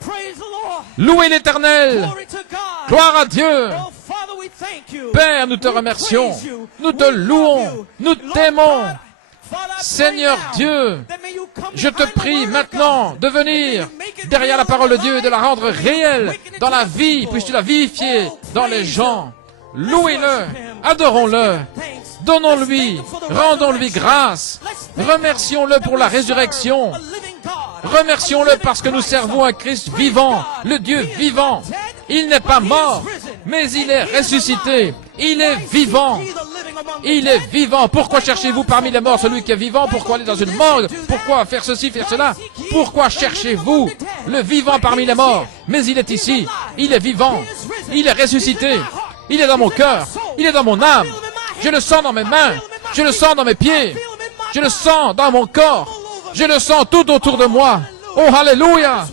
Praise the Lord. Louez l'Éternel. Glory to God. Gloire à Dieu. Oh, Father, we thank you. Père, nous te We remercions. praise you. Nous te We love louons. you. Nous Lord t'aimons. God, Father, I pray Seigneur now Dieu, that may you come je te behind the prie word of maintenant God. de venir May you make it derrière la real parole de in Dieu et de la life. rendre May you réelle quicken it dans to la the vie. people. Puisses-tu la vivifier Oh, dans les praise gens. him. Louez-le, Let's worship him. adorons-le, Let's give him thanks. donnons-lui, Let's thank him for the rendons-lui resurrection. grâce, Let's thank him remercions-le pour la that we serve résurrection, a living God. remercions-le parce que nous servons un Christ vivant, le Dieu vivant. Il n'est pas mort, mais il est ressuscité, il est vivant. Il est vivant. Pourquoi cherchez-vous parmi les morts celui qui est vivant? Pourquoi aller dans une morgue? Pourquoi faire ceci, faire cela? Pourquoi cherchez-vous le vivant parmi les morts? Mais il est ici. Il est vivant. Il est ressuscité. Il est dans mon cœur. Il est dans mon âme. Je le sens dans mes mains. Je le sens dans mes pieds. Je le sens dans mon corps. Je le sens tout autour de moi. Oh, alléluia!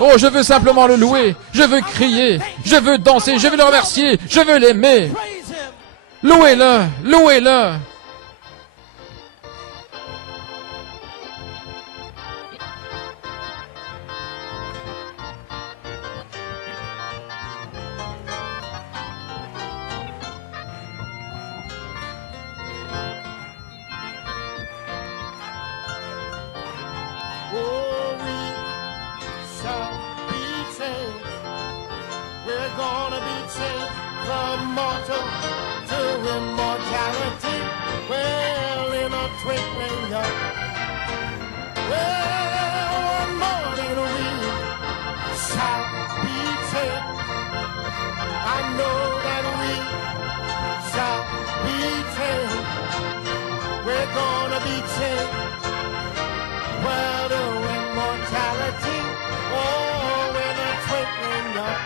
Oh, je veux simplement le louer. Je veux crier. Je veux danser. Je veux le remercier. Je veux l'aimer. Louez-le, louez-le. Oh, we shall be changed. We're gonna be changed from mortal to immortality. Well, in a twinkling of, well, one morning we shall be changed. I know that we shall be changed. We're gonna be changed. Well, to immortality, oh, in a twinkling of.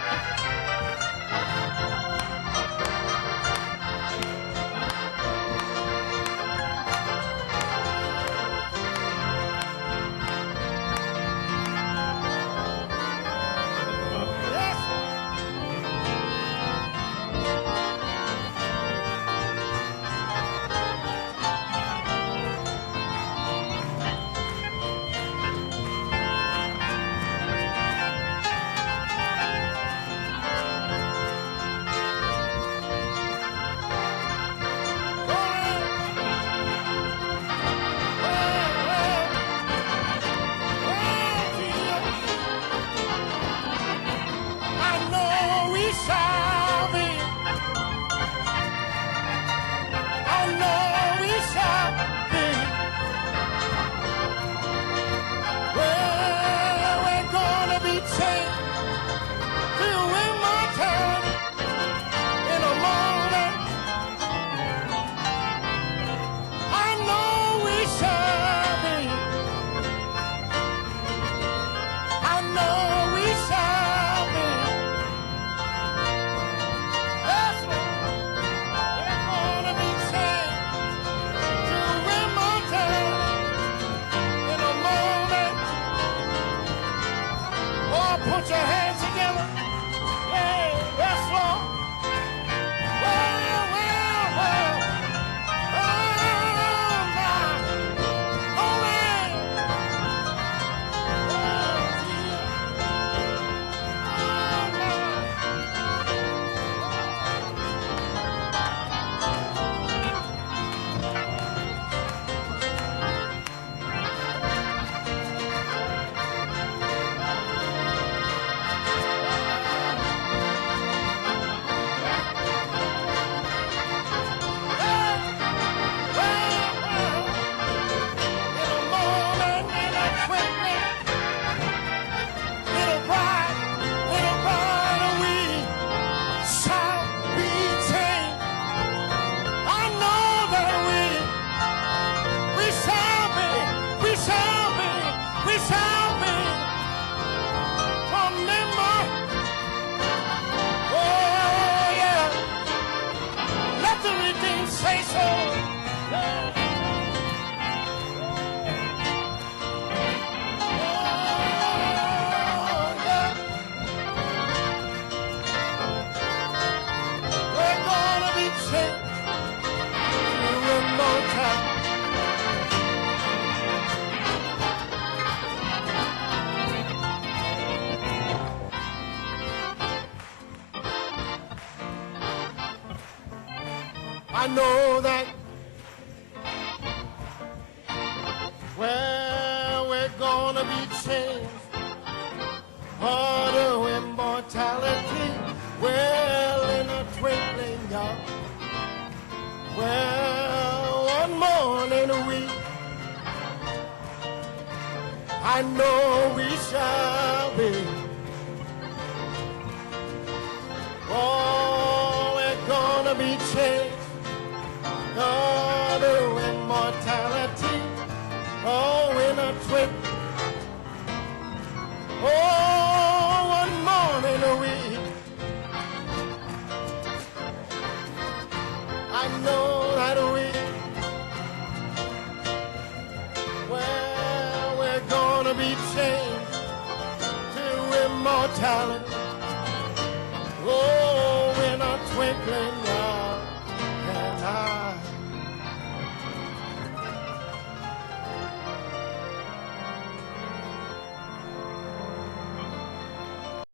Yes. I know we shall be. I know we shall be. Well, we're gonna be changed to immortality in a moment. I know we shall be. I know we shall be. Yes, Lord. We're gonna be changed to immortality in a moment. Oh, put your hands together. Hey, yes, Lord. Well, well, well. Oh, my. Oh, man. Oh, dear. Oh, my. I know that, well, we're gonna be changed. Auto immortality, well, in a twinkling of, well, one morning a week, I know we shall be. Oh, we're gonna be changed. Auto immortality, oh, in a twinkling. Oh, one morning a week, I know that well, we're gonna be changed to immortality.